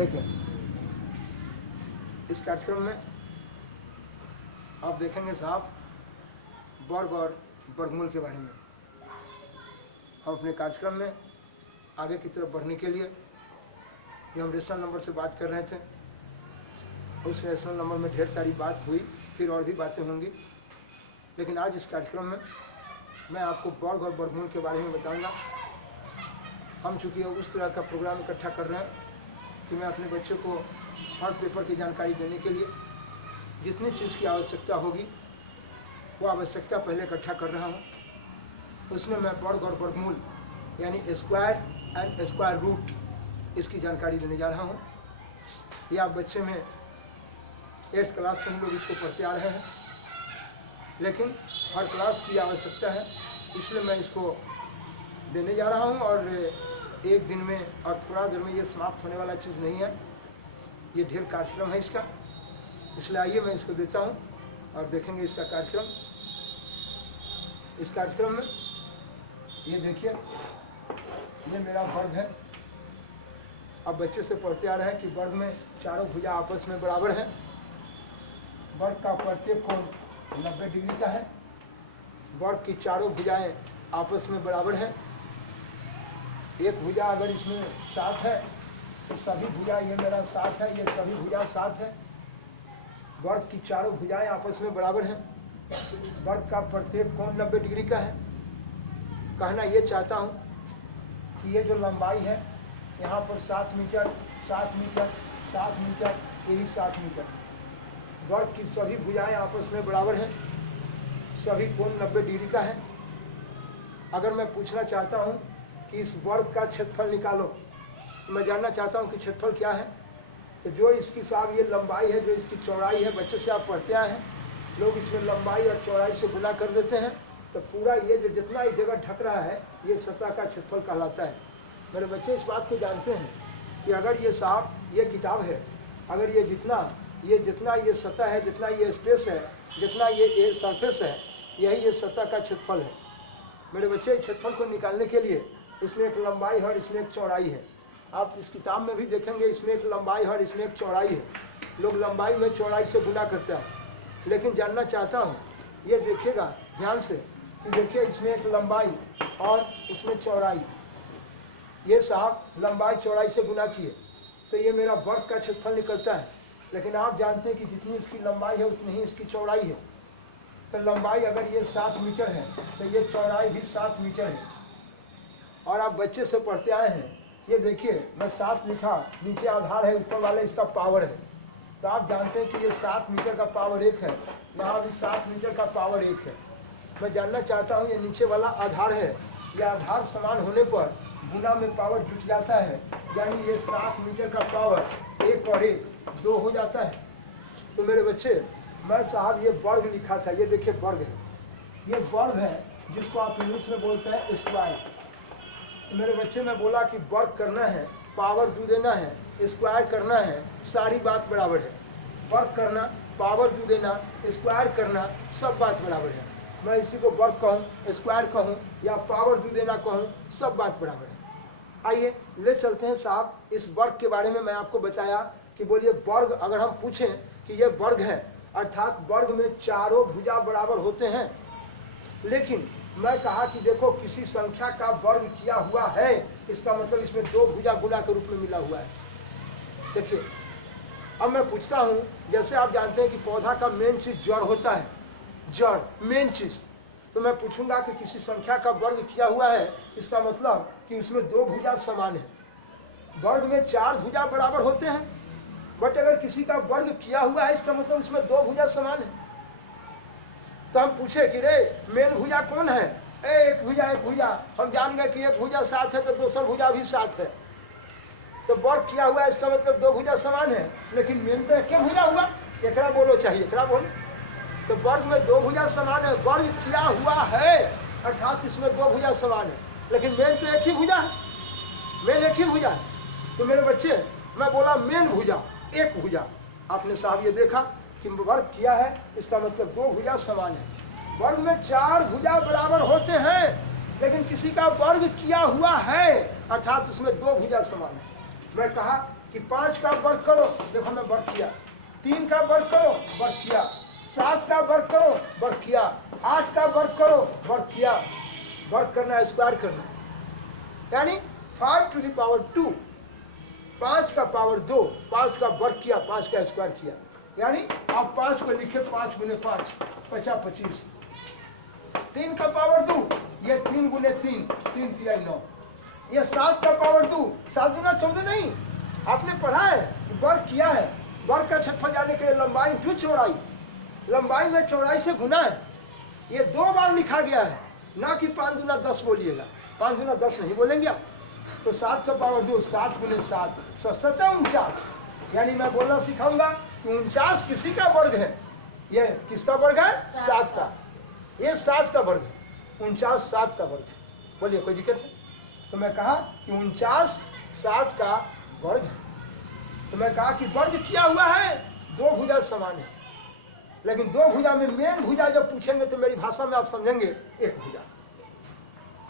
देखिए इस कार्यक्रम में आप देखेंगे साहब वर्ग और वर्गमूल के बारे में। हम अपने कार्यक्रम में आगे की तरफ बढ़ने के लिए जो हम रेशनल नंबर से बात कर रहे थे, उस रेशनल नंबर में ढेर सारी बात हुई, फिर और भी बातें होंगी, लेकिन आज इस कार्यक्रम में मैं आपको वर्ग और वर्गमूल के बारे में बताऊंगा। हम चूँकि उस तरह का प्रोग्राम इकट्ठा कर रहे हैं कि मैं अपने बच्चों को हर पेपर की जानकारी देने के लिए जितनी चीज़ की आवश्यकता होगी वो आवश्यकता पहले इकट्ठा कर रहा हूँ। उसमें मैं वर्ग और वर्गमूल यानी स्क्वायर एंड स्क्वायर रूट इसकी जानकारी देने जा रहा हूँ। ये आप बच्चे में 8th क्लास से हम लोग इसको पढ़ते आ रहे हैं, लेकिन हर क्लास की आवश्यकता है, इसलिए मैं इसको देने जा रहा हूँ। और एक दिन में और थोड़ा देर में ये समाप्त होने वाला चीज़ नहीं है, ये ढेर कार्यक्रम है इसका, इसलिए आइए मैं इसको देता हूँ और देखेंगे इसका कार्यक्रम। इस कार्यक्रम में ये देखिए, ये मेरा वर्ग है। अब बच्चे से पढ़ते आ रहे हैं कि वर्ग में चारों भुजा आपस में बराबर है। वर्ग का प्रत्येक कोण 90 डिग्री का है। वर्ग की चारों भुजाएं आपस में बराबर है। एक भुजा अगर इसमें 7 है तो सभी भुजा, ये मेरा 7 है, ये सभी भुजा 7 है। वर्ग की चारों भुजाएं आपस में बराबर हैं। वर्ग का प्रत्येक कोण 90 डिग्री का है। कहना ये चाहता हूँ कि ये जो लंबाई है यहाँ पर 7 मीटर, 7 मीटर, 7 मीटर, ये भी 7 मीटर। वर्ग की सभी भुजाएं आपस में बराबर हैं। सभी कोण 90 डिग्री का है। अगर मैं पूछना चाहता हूँ कि इस वर्ग का क्षेत्रफल निकालो, मैं जानना चाहता हूँ कि क्षेत्रफल क्या है, तो जो इसकी साहब ये लंबाई है, जो इसकी चौड़ाई है, बच्चे से आप पढ़ते आए हैं, लोग इसमें लंबाई और चौड़ाई से गुना कर देते हैं, तो पूरा ये जो जितना ही जगह ढक रहा है ये सतह का क्षेत्रफल कहलाता है। मेरे बच्चे इस बात को जानते हैं कि अगर ये साहब ये किताब है, अगर ये जितना ये सतह है, जितना ये स्पेस है, जितना ये सरफेस है, यही ये सतह का क्षेत्रफल है। मेरे बच्चे क्षेत्रफल को निकालने के लिए इसमें एक लंबाई है और इसमें एक चौड़ाई है। आप इस किताब में भी देखेंगे इसमें एक लंबाई है और इसमें एक चौड़ाई है। लोग लंबाई में चौड़ाई से गुना करते हैं, लेकिन जानना चाहता हूँ, ये देखिएगा ध्यान से कि देखिए इसमें एक लंबाई और इसमें चौड़ाई, ये साहब लंबाई चौड़ाई से गुना किए तो ये मेरा वर्ग का क्षेत्रफल निकलता है। लेकिन आप जानते हैं कि जितनी इसकी लंबाई है उतनी ही इसकी चौड़ाई है। तो लंबाई अगर ये 7 मीटर है तो ये चौड़ाई भी 7 मीटर है। और आप बच्चे से पढ़ते आए हैं, ये देखिए मैं 7 लिखा, नीचे आधार है, ऊपर वाले इसका पावर है। तो आप जानते हैं कि ये 7 मीटर का पावर 1 है, यहाँ भी 7 मीटर का पावर 1 है। मैं जानना चाहता हूँ ये नीचे वाला आधार है, ये आधार समान होने पर गुना में पावर जुट जाता है, यानी ये 7 मीटर का पावर 1 और 1 2 हो जाता है। तो मेरे बच्चे मैं साहब ये वर्ग लिखा था, ये देखिए वर्ग है, ये वर्ग है जिसको आप इंग्लिश में बोलते हैं स्क्वायर। तो मेरे बच्चे मैं बोला कि वर्ग करना है, पावर दू देना है, स्क्वायर करना है, सारी बात बराबर है। वर्ग करना, पावर दू देना, स्क्वायर करना, सब बात बराबर है। मैं इसी को वर्ग कहूँ, स्क्वायर कहूँ या पावर दू देना कहूँ, सब बात बराबर है। आइए ले चलते हैं साहब, इस वर्ग के बारे में मैं आपको बताया कि बोलिए वर्ग, अगर हम पूछें कि ये वर्ग है, अर्थात वर्ग में चारों भुजा बराबर होते हैं। लेकिन मैं कहा कि देखो किसी संख्या का वर्ग किया हुआ है, इसका मतलब इसमें 2 भुजा गुना के रूप में मिला हुआ है। देखिए अब मैं पूछता हूँ, जैसे आप जानते हैं कि पौधा का मेन चीज जड़ होता है, जड़ मेन चीज, तो मैं पूछूंगा कि किसी संख्या का वर्ग किया हुआ है, इसका मतलब कि उसमें 2 भुजा समान है। वर्ग में 4 भुजा बराबर होते हैं, बट अगर किसी का वर्ग किया हुआ है इसका मतलब इसमें 2 भुजा समान है। तो हम पूछे कि रे मेन भुजा कौन है, एक भुजा, हम जान गए कि एक भुजा 7 है तो दूसरा भुजा भी 7 है। तो वर्ग किया हुआ है इसका मतलब 2 भुजा समान है, लेकिन मेन तो एक भुजा हुआ, एकरा बोलो चाहिए, एकरा बोलो। तो वर्ग में 2 भुजा समान है, वर्ग किया हुआ है अर्थात इसमें 2 भुजा समान है, लेकिन मेन तो एक ही भुजा है, मेन एक ही भुजा है। तो मेरे बच्चे मैं बोला मेन भुजा, एक भुजा, आपने साहब ये देखा कि वर्ग किया है, इसका मतलब 2 भुजा समान है। वर्ग में 4 भुजा बराबर होते हैं, लेकिन किसी का वर्ग किया हुआ है अर्थात उसमें 2 भुजा समान है। मैं कहा कि 5 का वर्ग करो, देखो मैं वर्ग किया, 3 का वर्ग करो, वर्ग किया, 7 का वर्ग करो, वर्ग किया, 8 का वर्ग करो, वर्ग किया। वर्ग करना है, स्क्वायर करना, यानी 5 टू द पावर 2, 5 का पावर 2, 5 का वर्ग किया, 5 का स्क्वायर किया, यानी आप 5 को लिखे 5 गुने 5, 50 25। 3 का पावर 2, ये 3 गुने 3, 3 3 9। ये 7 का पावर 2, 7 गुना 14 नहीं, आपने पढ़ा है, वर्ग किया है। वर्ग का छठफल जाने के लिए लंबाई टू चौड़ाई, लंबाई में चौड़ाई से गुना है। ये 2 बार लिखा गया है, ना कि 5 गुना 10 बोलिएगा, 5 गुना 10 नहीं बोलेंगे आप। तो 7 का पावर 2, 7 गुने 7, 7 49, यानी मैं बोलना सिखाऊंगा कि 49 किसी का वर्ग है। ये किसका वर्ग है? 7 का। ये 7 का वर्ग है, 49 7 का वर्ग है। बोलिए, कोई दिक्कत है? तो मैं कहा कि 49 7 का वर्ग है। तो मैं कहा कि वर्ग किया हुआ है, 2 भुजा समान है, लेकिन 2 भुजा में मेन भुजा जब पूछेंगे तो मेरी भाषा में आप समझेंगे 1 भुजा।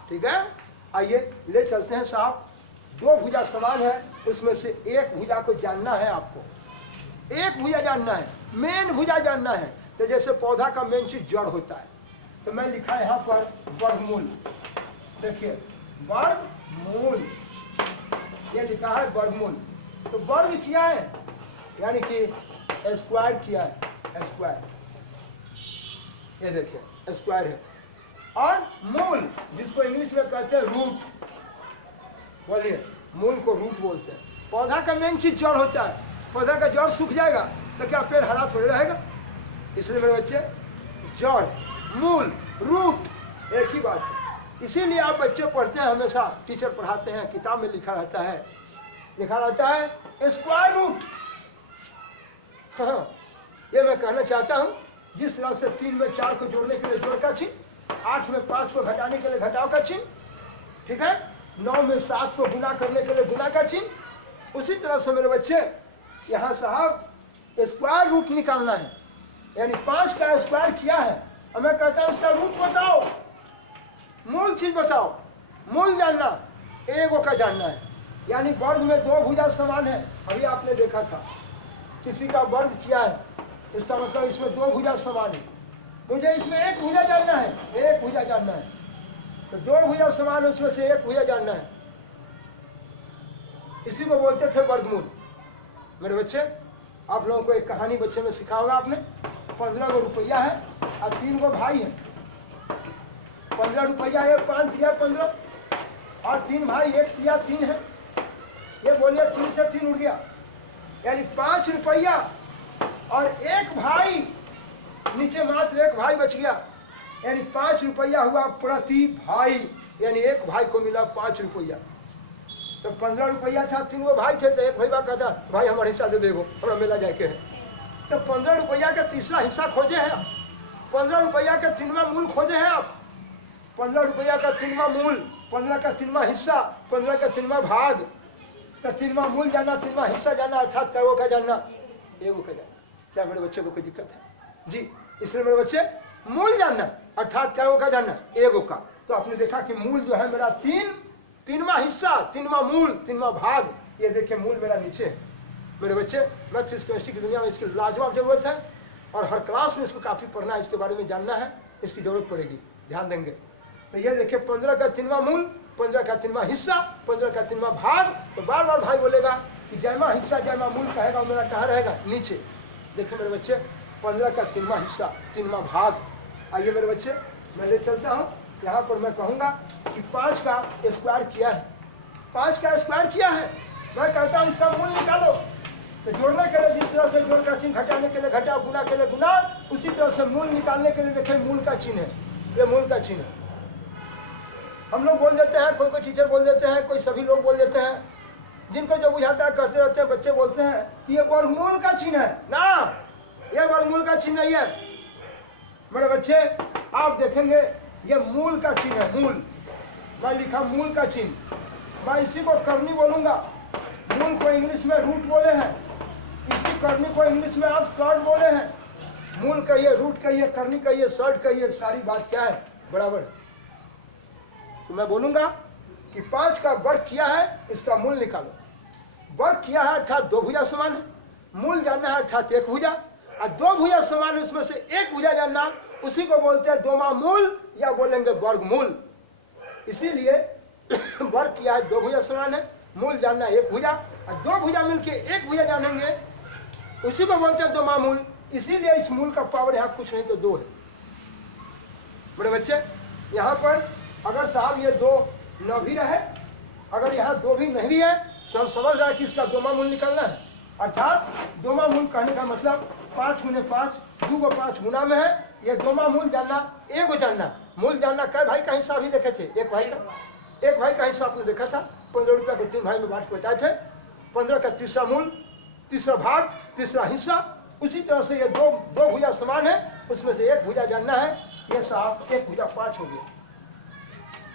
ठीक है, आइए ले चलते हैं साहब। 2 भुजा समान है, उसमें से 1 भुजा को जानना है आपको। 1 भुजा जानना है, मेन भुजा जानना है। तो जैसे पौधा का मेन चीज जड़ होता है, तो मैं लिखा है यहाँ पर वर्गमूल। देखिए वर्गमूल, ये लिखा है वर्गमूल। तो वर्ग किया है यानी कि स्क्वायर किया है, स्क्वायर, ये देखिए स्क्वायर है। और मूल, जिसको इंग्लिश में कहते हैं रूट, बोलिए मूल को रूट बोलते हैं। पौधा का मेन चीज जड़ होता है, पौधा का जड़ सूख जाएगा तो क्या पेड़ हरा थोड़े रहेगा? इसलिए मेरे बच्चे जड़, मूल, रूट एक ही बात है। इसीलिए आप बच्चे पढ़ते हैं, हमेशा टीचर पढ़ाते हैं, किताब में लिखा रहता है स्क्वायर रूट। हाँ, ये मैं कहना चाहता हूँ, जिस तरह से 3 में 4 को जोड़ने के लिए जोड़ का चिन्ह, 8 में 5 को घटाने के लिए घटाव का चिन्ह, ठीक है, 9 में 7 को गुना करने के लिए गुना का चिन्ह, उसी तरह से मेरे बच्चे यहाँ साहब स्क्वायर रूट निकालना है। यानी 5 का स्क्वायर किया है, और मैं कहता हूँ उसका रूट बताओ, मूल चीज बताओ। मूल जानना, एगो का जानना है। यानी वर्ग में 2 भुजा समान है, अभी आपने देखा था, किसी का वर्ग किया है, इसका मतलब इसमें 2 भुजा समान है। मुझे इसमें 1 भुजा जानना है, 1 भुजा जानना है। तो 2 भुजा समान है, उसमें से 1 भुजा जानना है। इसी को बोलते थे वर्गमूल। मेरे बच्चे, आप लोगों को एक कहानी बच्चे में सिखा होगा आपने। 15 रुपया है और 3 गो भाई है। 15 रुपया है, 5 तिया 15, और 3 भाई, 1 तिया 3 है। ये बोलिए 3 से 3 उड़ गया, यानी 5 रुपया और 1 भाई, नीचे मात्र 1 भाई बच गया, यानी 5 रुपया हुआ प्रति भाई, यानी 1 भाई को मिला 5 रुपया। तो 15 रुपया था, 3 गो भाई थे, तो 1 भाई कहता भाई हमारे हिस्सा दे देगो, हमारा मेला जाके है। तो 15 रुपया का तीसरा हिस्सा खोजे हैं आप, 15 रुपया का 3वां मूल खोजे हैं आप। 15 रुपया का 3वां मूल, 15 का 3वां हिस्सा, 15 का 3वां भाग। तो 3वां मूल जानना, 3वां हिस्सा जानना, अर्थात कईगो का जानना, एगो का जानना। क्या मेरे बच्चे को कोई दिक्कत है? जी, इसलिए मेरे बच्चे मूल जानना, अर्थात कईगो का जानना, एगो का। तो आपने देखा कि मूल जो है मेरा 3वां हिस्सा, 3वां मूल, 3वां भाग। ये देखिए मूल मेरा नीचे है। मेरे बच्चे, मैथ्स केमिस्ट्री की दुनिया में इसकी लाजवाब जरूरत है, और हर क्लास में इसको काफी पढ़ना है, इसके बारे में जानना है, इसकी जरूरत पड़ेगी, ध्यान देंगे। तो ये देखिए 15 का 3वां मूल, 15 का 3वां हिस्सा, 15 का 3वां भाग। तो बार बार भाई बोलेगा कि जयमा हिस्सा जयमा मूल कहेगा, मेरा कहाँ रहेगा? नीचे। देखिए मेरे बच्चे, 15 का 3वां हिस्सा, 3वां भाग। आइए मेरे बच्चे, मैं ले चलता हूँ। यहाँ पर मैं कहूँगा कि 5 का स्क्वायर किया है, 5 का स्क्वायर किया है। मैं कहता हूँ इसका मूल निकालो। तो जोड़ने के लिए जिस तरह से जोड़ का चिन्ह, घटाने के लिए घटाओ, गुना के लिए गुना, उसी तरह से मूल निकालने के लिए देखिए मूल का चिन्ह है, ये मूल का चिन्ह है। हम लोग बोल देते हैं, कोई टीचर बोल देते हैं, कोई सभी लोग बोल देते हैं, जिनको जो बुझाता है कहते रहते हैं। बच्चे बोलते हैं कि ये वर्गमूल का चिन्ह है ना, ये वर्गमूल का चिन्ह नहीं है। मेरे बच्चे आप देखेंगे ये मूल का चिन्ह है, मूल। मैं लिखा मूल का चिन्ह, मैं इसी को करनी बोलूंगा। मूल को इंग्लिश में रूट बोले हैं, इसी करनी को इंग्लिश में आप शर्ट बोले हैं। मूल कहिए, रूट कहिए, करनी कहिए, शर्ट कहिए, सारी बात क्या है? बराबर। तो मैं बोलूंगा कि 5 का वर्ग किया है, इसका मूल निकालो। वर्ग किया है अर्थात दो भुजा समान है, मूल जानना है अर्थात एक भुजा, और दो भुजा समान है उसमें से एक भुजा जानना, उसी को बोलते हैं दोमा मूल या बोलेंगे वर्गमूल। इसीलिए वर्ग किया है दो भुजा समान है, मूल जानना एक भुजा, और दो भुजा मिलके एक भुजा जानेंगे, उसी को बोलते हैं दोमा मूल। इसीलिए इस मूल का पावर यहाँ कुछ नहीं तो दो है। बड़े बच्चे यहाँ पर अगर साहब ये दो न भी रहे, अगर यहाँ दो भी नहीं भी है, तो हम समझ रहे हैं कि इसका दोमा मूल निकालना है। अर्थात दोमा मूल कहने का मतलब 5 गुने 5, 2 को 5 गुना में है, ये दोमा मूल जानना, एक को जानना। मूल जानना कई भाई का हिसाब ही देखे थे, एक भाई का हिसाब आपने देखा था, 15 रुपया को 3 भाई में बांट के बताए थे, 15 का तीसरा मूल, तीसरा भाग, तीसरा हिस्सा। उसी तरह से ये दो भुजा समान है, उसमें से एक भुजा जानना है। ये साहब एक भुजा 5 हो गया,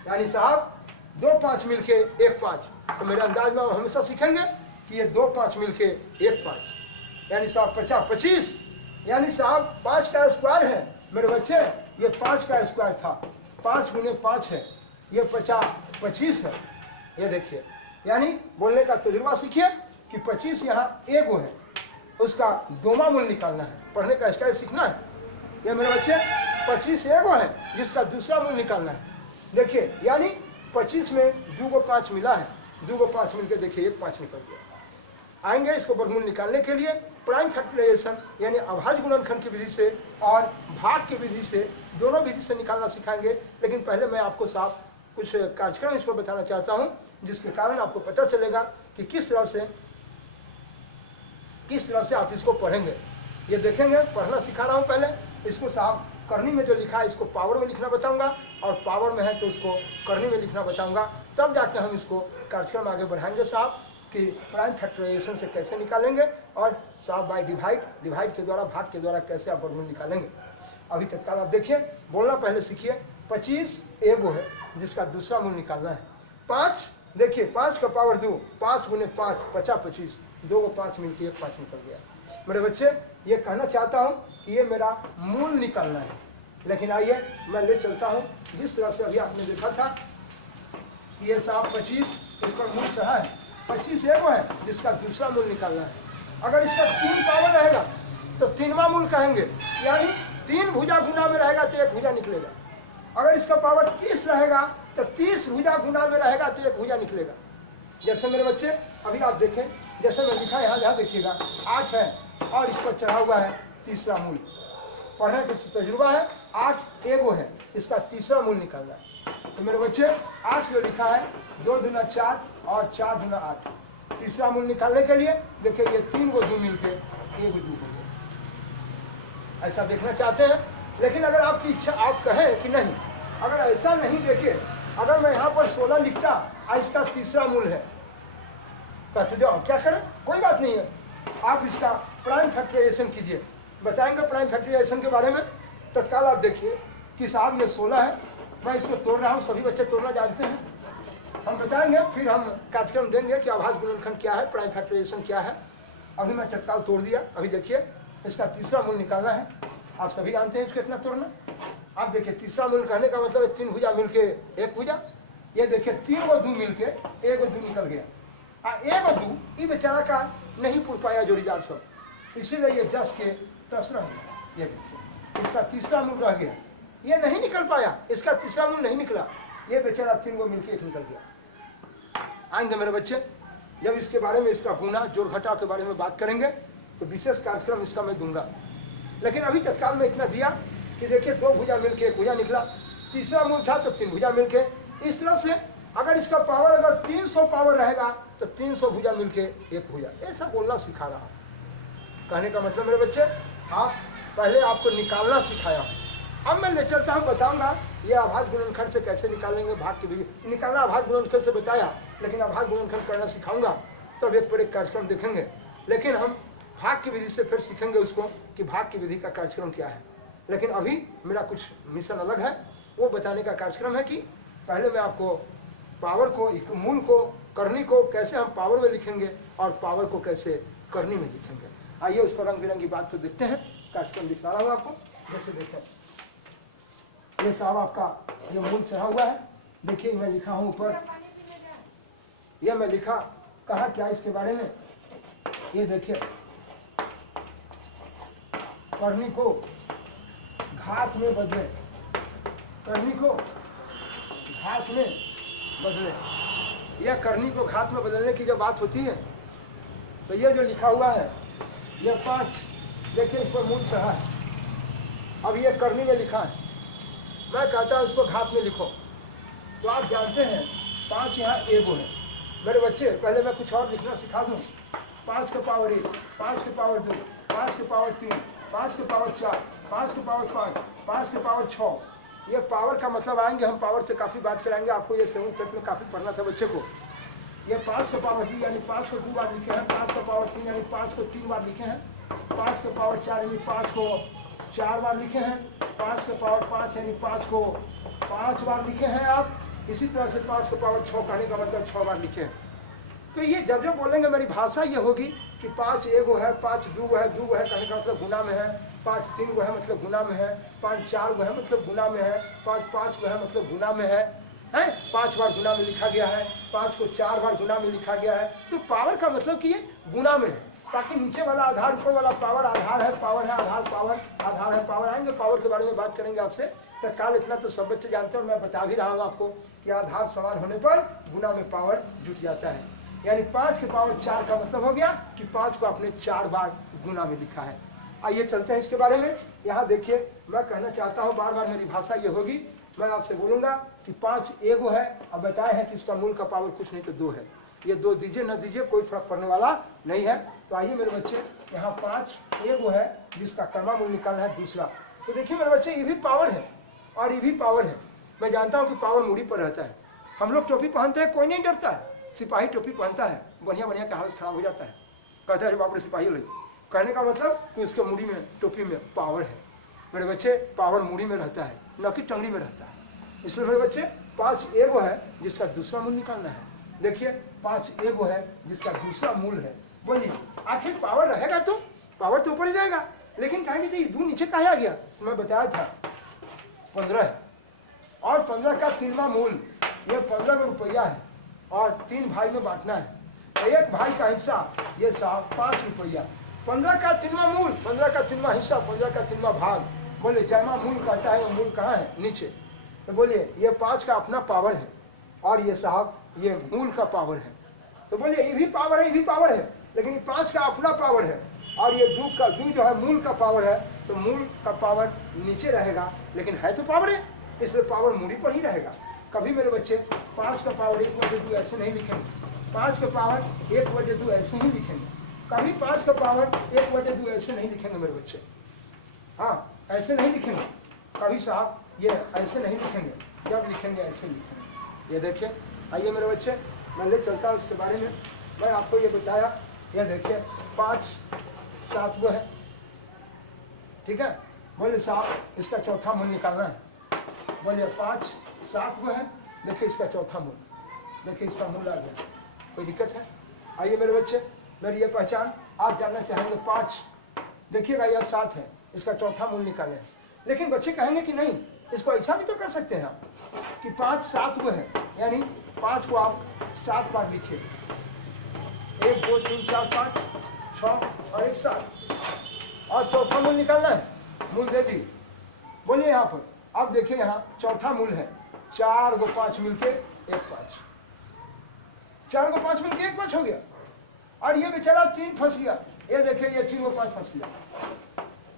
यानी साहब 2 5 मिलके 1 5। तो मेरे अंदाज में हम हमेशा सीखेंगे कि ये 2 5 मिलके 1 5, यानी साहब 50 25, यानी साहब 5 का स्क्वायर है मेरे बच्चे, ये 5 का स्क्वायर था, 5 गुने 5 है, ये 50 25 है। ये देखिए, यानी बोलने का तजुर्बा सीखिए कि 25 यहाँ एगो है, उसका दोमा मूल निकालना है, पढ़ने का स्टाइल सीखना है। ये मेरे बच्चे 25 एगो है जिसका दूसरा मूल निकालना है। देखिए, यानी 25 में 2 को 5 मिला है, 2 को 5 मिलकर देखिए 1 5 निकल गया। आएंगे इसको वर्गमूल निकालने के लिए प्राइम फैक्टराइजेशन यानी अभाज्य गुणनखंड की विधि से और भाग की विधि से, दोनों विधि से निकालना सिखाएंगे। लेकिन पहले मैं आपको साहब कुछ कार्यक्रम इस पर बताना चाहता हूं, जिसके कारण आपको पता चलेगा कि किस तरह से आप इसको पढ़ेंगे। ये देखेंगे, पढ़ना सिखा रहा हूं पहले इसको साहब, करनी में जो लिखा है इसको पावर में लिखना बताऊंगा, और पावर में है तो उसको करनी में लिखना बताऊंगा, तब जाके हम इसको कार्यक्रम आगे बढ़ाएंगे साहब कि प्राइम फैक्टराइजेशन से कैसे निकालेंगे, और साहब बाय डिवाइड के द्वारा, भाग के द्वारा कैसे आप वर्गमूल निकालेंगे। अभी तत्काल आप देखिए, बोलना पहले सीखिए। 25 एगो है जिसका दूसरा मूल निकालना है। 5 देखिए, 5 का पावर 2, 5 गुने 5 50 25, 2 को 5 मिलकर 1 5 निकल गया। मेरे बच्चे ये कहना चाहता हूँ कि ये मेरा मूल निकालना है। लेकिन आइए मैं ले चलता हूँ, जिस तरह से अभी आपने देखा था ये साहब 25 इस पर मूल चढ़ा है, 25 एगो है जिसका दूसरा मूल निकालना है। अगर इसका 3 पावर रहेगा तो 3वां मूल कहेंगे, यानी 3 भुजा गुना में रहेगा तो 1 भुजा निकलेगा। अगर इसका पावर 30 रहेगा तो 30 भुजा गुना में रहेगा तो 1 भुजा निकलेगा। जैसे मेरे बच्चे अभी आप देखें, जैसे मैं लिखा यहाँ जहाँ देखिएगा 8 है और इस पर चढ़ा हुआ है तीसरा मूल। पढ़ने का तजुर्बा है, 8 एगो है, इसका तीसरा मूल निकालना है। तो मेरे बच्चे 8 जो लिखा है, 2 दूना 4 और 4 दूना 8। तीसरा मूल निकालने के लिए देखिए ये 3 को 2 मिलके 1 2 हो गया। ऐसा देखना चाहते हैं, लेकिन अगर आपकी इच्छा, आप कहें कि नहीं, अगर ऐसा नहीं देखे, अगर मैं यहाँ पर 16 लिखता और इसका तीसरा मूल है, कहते जो क्या करें, कोई बात नहीं है, आप इसका प्राइम फैक्टराइजेशन कीजिए। बताएंगे प्राइम फैक्टराइजेशन के बारे में। तत्काल आप देखिए कि साहब ये 16 है, मैं इसको तोड़ रहा हूँ, सभी बच्चे तोड़ना जानते हैं, हम बताएंगे, फिर हम कार्यक्रम देंगे कि अभाज्य गुणनखंड क्या है, प्राइम फैक्टराइजेशन क्या है। अभी मैं तत्काल तोड़ दिया। अभी देखिए इसका तीसरा मूल निकालना है, आप सभी जानते हैं इसको कितना तोड़ना। आप देखिए तीसरा मूल कहने का मतलब 3 भुजा मिलके 1 भुजा। ये देखिए 3 को 2 मिलके 1 को 2 निकल गया। 1 को 2 ये बेचारा का नहीं पुर पाया जोड़ीदार सब, इसीलिए ये 10 के 10 रह गया। ये देखिए इसका तीसरा मूल रह गया, ये नहीं निकल पाया, इसका तीसरा मूल नहीं निकला, ये बेचारा 3 को मिलके 1 निकल गया। आएंगे मेरे बच्चे, जब इसके बारे में, इसका गुना जोड़ घटाव के बारे में बात करेंगे तो विशेष कार्यक्रम इसका मैं दूंगा। लेकिन अभी तत्काल में इतना दिया कि देखिए 2 भुजा मिलके 1 भुजा निकला, तीसरा मूल था तो 3 भुजा मिलके। इस तरह से अगर इसका पावर अगर 300 पावर रहेगा तो 300 भुजा मिलके 1 भुजा, ऐसा बोलना सिखा रहा हूँ। कहने का मतलब मेरे बच्चे, आप पहले आपको निकालना सिखाया, अब मैं ले चलता हूँ, बताऊंगा ये अभाज्य गुणनखंड से कैसे निकालेंगे, भाग की विधि। निकालना अभाज्य गुणनखंड से बताया, लेकिन अभाज्य गुणनखंड करना सिखाऊंगा, तब एक पर एक कार्यक्रम देखेंगे। लेकिन हम भाग की विधि से फिर सीखेंगे उसको कि भाग की विधि का कार्यक्रम क्या है। लेकिन अभी मेरा कुछ मिशन अलग है, वो बताने का कार्यक्रम है कि पहले मैं आपको पावर को, मूल को, करनी को कैसे हम पावर में लिखेंगे और पावर को कैसे करनी में लिखेंगे। आइए उस पर रंग बिरंगी बात तो देखते हैं। कार्यक्रम दिखा रहा हूँ आपको, जैसे देखें ये साहब आपका ये मूल चढ़ा हुआ है। देखिए मैं लिखा हूँ ऊपर, ये मैं लिखा कहा क्या इसके बारे में, ये देखिए, करनी को घात में बदले, करनी को घात में बदले। यह करनी को घात में बदलने की जब बात होती है तो ये जो लिखा हुआ है ये 5, देखिए इस पर मूल चढ़ा है। अब ये करनी में लिखा है, मैं कहता हूँ इसको घात में लिखो, तो आप जानते हैं 5 यहाँ एगो है। मेरे बच्चे पहले मैं कुछ और लिखना सिखा दूँ। 5 के पावर 1, 5 के पावर 2, 5 के पावर 3, 5 के पावर 4, 5 के पावर 5, 5 के पावर 6। ये पावर का मतलब आएंगे, हम पावर से काफ़ी बात कराएंगे आपको, ये 7th क्लास में काफ़ी पढ़ना था बच्चे को। ये 5 का पावर 3 यानी 5 को 2 बार लिखे हैं, 5 का पावर 3 यानी 5 को 3 बार लिखे हैं, 5 का पावर 4 यानी 5 को 4 बार लिखे हैं, 5 का पावर 5 यानी 5 को 5 बार लिखे हैं आप। इसी तरह से 5 का पावर 6 कहने का मतलब 6 बार लिखे हैं। तो ये जब जब बोलेंगे मेरी भाषा ये होगी कि 5 एगो है, 5 दूगो है, दूगो है कहने का मतलब गुना में है, 5 3 गो है मतलब गुना में है, 5 4 गो है मतलब गुना में है, 5 5 गो है मतलब गुना में है, 5 बार गुना में लिखा गया है, 5 को 4 बार गुना में लिखा गया है। तो पावर का मतलब कि ये गुना में है, ताकि नीचे वाला आधार ऊपर वाला पावर, आधार है पावर है, आधार पावर, आधार है पावर। आएंगे पावर के बारे में बात करेंगे आपसे। तत्काल इतना तो सब बच्चे जानते हैं और मैं बता भी रहा हूँ आपको कि आधार समान होने पर गुना में पावर जुट जाता है। यानी 5 के पावर 4 का मतलब हो गया कि 5 को आपने 4 बार गुना में लिखा है। आइए चलते हैं इसके बारे में। यहाँ देखिए, मैं कहना चाहता हूँ, बार बार मेरी भाषा ये होगी, मैं आपसे बोलूँगा कि 5 एगो है। अब बताए हैं कि इसका मूल का पावर कुछ नहीं तो 2 है। ये 2 दीजिए न दीजिए कोई फर्क पड़ने वाला नहीं है। तो आइए मेरे बच्चे, यहाँ 5 एगो है जिसका कर्मा मूल निकालना है दूसरा। तो देखिए मेरे बच्चे, ये भी पावर है और ये भी पावर है। मैं जानता हूँ कि पावर मूड़ी पर रहता है। हम लोग टोपी पहनते हैं, कोई नहीं डरता है। सिपाही टोपी पहनता है, बढ़िया बढ़िया का हालत खराब हो जाता है, कहता है बाप रे सिपाही लगे। कहने का मतलब कि उसके मुड़ी में, टोपी में पावर है। मेरे बच्चे, पावर मुड़ी में रहता है, न कि टंगड़ी में रहता है। इसलिए मेरे बच्चे 5 एगो है जिसका दूसरा मूल निकालना है। देखिए 5 एगो है जिसका दूसरा मूल है। बोलिए आखिर पावर रहेगा तो पावर तो ऊपर ही जाएगा, लेकिन कहेंगे तो ये 2 नीचे कहाँ आ गया। तो मैं बताया था 15 है और 15 का 3वां मूल, ये 15 रुपया है और 3 भाई में बांटना है। एक भाई का हिस्सा ये साहब 5 रुपया। 15 का 3वां मूल, 15 का 3वां हिस्सा, 15 का 3वां भाग। बोले जयमा मूल कहता है, वो मूल कहाँ है, नीचे। तो बोलिए ये 5 का अपना पावर है और ये साहब ये मूल का पावर है। तो बोलिए ये भी पावर है, ये भी पावर है, लेकिन ये 5 का अपना पावर है और ये 2 जो है मूल का पावर है। तो मूल का पावर नीचे रहेगा, लेकिन है तो पावर है, इसलिए पावर मूड़ी पर ही रहेगा। कभी मेरे बच्चे 5 का पावर 1/2 ऐसे नहीं लिखेंगे, 5 का पावर 1/2 ऐसे ही लिखेंगे। कभी 5 का पावर 1/2 ऐसे नहीं लिखेंगे मेरे बच्चे। हाँ, ऐसे नहीं लिखेंगे कभी साहब, ये ऐसे नहीं लिखेंगे, जब लिखेंगे ऐसे लिखेंगे। ये देखिए, आइए मेरे बच्चे, मैं ले चलता हूँ इसके बारे में। मैं आपको ये बताया, ये देखिए 5 7 गो है, ठीक है। बोले साहब इसका चौथा मूल निकालना है। बोलिए 5 7 गो है, देखिए इसका चौथा मूल, देखिए इसका मूल आ गया। कोई दिक्कत है? आइए मेरे बच्चे, मेरी ये पहचान आप जानना चाहेंगे। 5 देखिएगा यह 7 है, इसका चौथा मूल निकालें। लेकिन बच्चे कहेंगे कि नहीं, इसको ऐसा भी तो कर सकते हैं आप कि 5 7 गो है, यानी 5 को आप 7 बार लिखिए। 1 2 3 4 5 6 और 1 7 और चौथा मूल निकालना है। मूल दे दी। बोलिए यहाँ पर, अब देखिए यहाँ चौथा मूल है 4 को 5 मिलके 1 5, 4 को 5 मिलके 1 5 हो गया। और ये बेचारा 3 फंस गया। ये देखिए ये 3 को 5 फंस गया,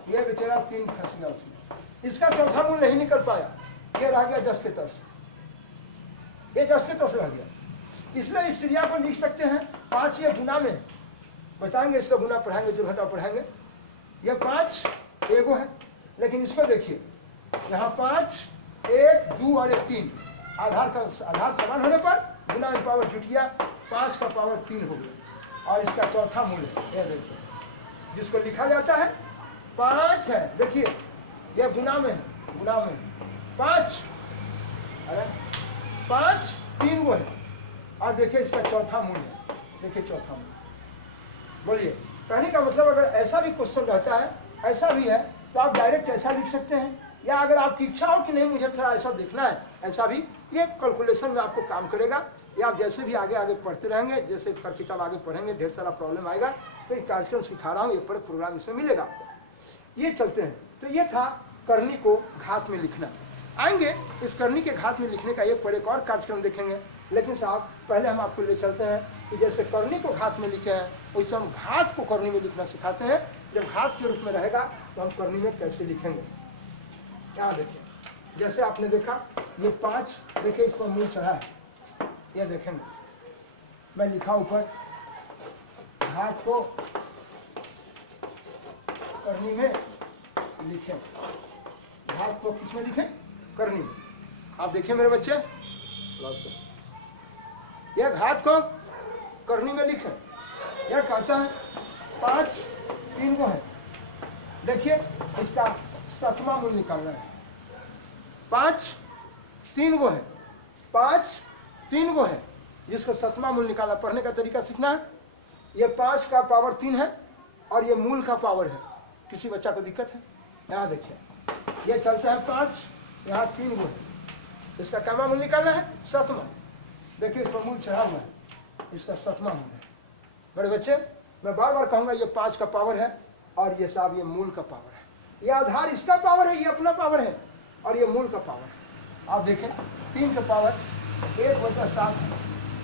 ये बेचारा 3 फंस गया उसमें। इसका चौथा मूल नहीं निकल पाया, ये रह गया 10 के 10, ये 10 के 10 रह गया। इसलिए इस क्रिया को लिख सकते हैं 5 ये गुना में बताएंगे, इसका गुना पढ़ाएंगे, जो घटा पढ़ाएंगे। ये 5 एगो है, लेकिन इसको देखिए यहाँ 5 1 2 और 1 3, आधार समान होने पर गुना में पावर जुट गया, 5 का पावर 3 हो गया और इसका चौथा मूल है। ये देखिए जिसको लिखा जाता है 5 है, देखिए ये गुना में है, गुना में 5, अरे 5 3 गो है और देखिए इसका चौथा मूल है, देखिए चौथा मूल। बोलिए कहने का मतलब अगर ऐसा भी क्वेश्चन रहता है, ऐसा भी है, तो आप डायरेक्ट ऐसा लिख सकते हैं, या अगर आपकी इच्छा हो कि नहीं मुझे थोड़ा ऐसा देखना है, ऐसा भी ये कैलकुलेशन में आपको काम करेगा। ये आप जैसे भी आगे आगे पढ़ते रहेंगे, जैसे पर किताब आगे पढ़ेंगे ढेर सारा प्रॉब्लम आएगा, तो ये कार्यक्रम सिखा रहा हूँ, ये पर प्रोग्राम इसमें मिलेगा आपको। ये चलते हैं, तो ये था करनी को घात में लिखना। आएंगे इस करनी के घात में लिखने का एक पर एक और कार्यक्रम देखेंगे, लेकिन साहब पहले हम आपको ले चलते हैं कि जैसे करनी को घात में लिखे हैं वैसे हम घात को करनी में लिखना सिखाते हैं। जब घात के रूप में रहेगा तो हम करनी में कैसे लिखेंगे। क्या देखिए, जैसे आपने देखा ये 5, देखिए इस पर मूल चढ़ा है, ये देखेंगे मैं लिखा ऊपर घात को करनी में लिखे, घात को किस में लिखे, करनी में। आप देखिए मेरे बच्चे, यह घात को करनी में लिखे, यह कहता है 5 3 को है। देखिए इसका 7वां मूल निकालना है। 5 3 को है, 5 3 को है, जिसको 7वां मूल निकालना। पढ़ने का तरीका सीखना है। ये 5 का पावर 3 है और ये मूल का पावर है। किसी बच्चा को दिक्कत है? यहाँ देखिए ये चलता है 5, यहाँ 3 को है, इसका क्या मूल निकालना है, 7वां। देखिए इस पर मूल चढ़ा हुआ है, इसका 7वां मूल है। बड़े बच्चे मैं बार बार कहूंगा ये 5 का पावर है और ये साहब ये मूल का पावर है। ये आधार इसका पावर है, ये अपना पावर है, और ये मूल का पावर है। आप देखें 3 का पावर 1/7 है,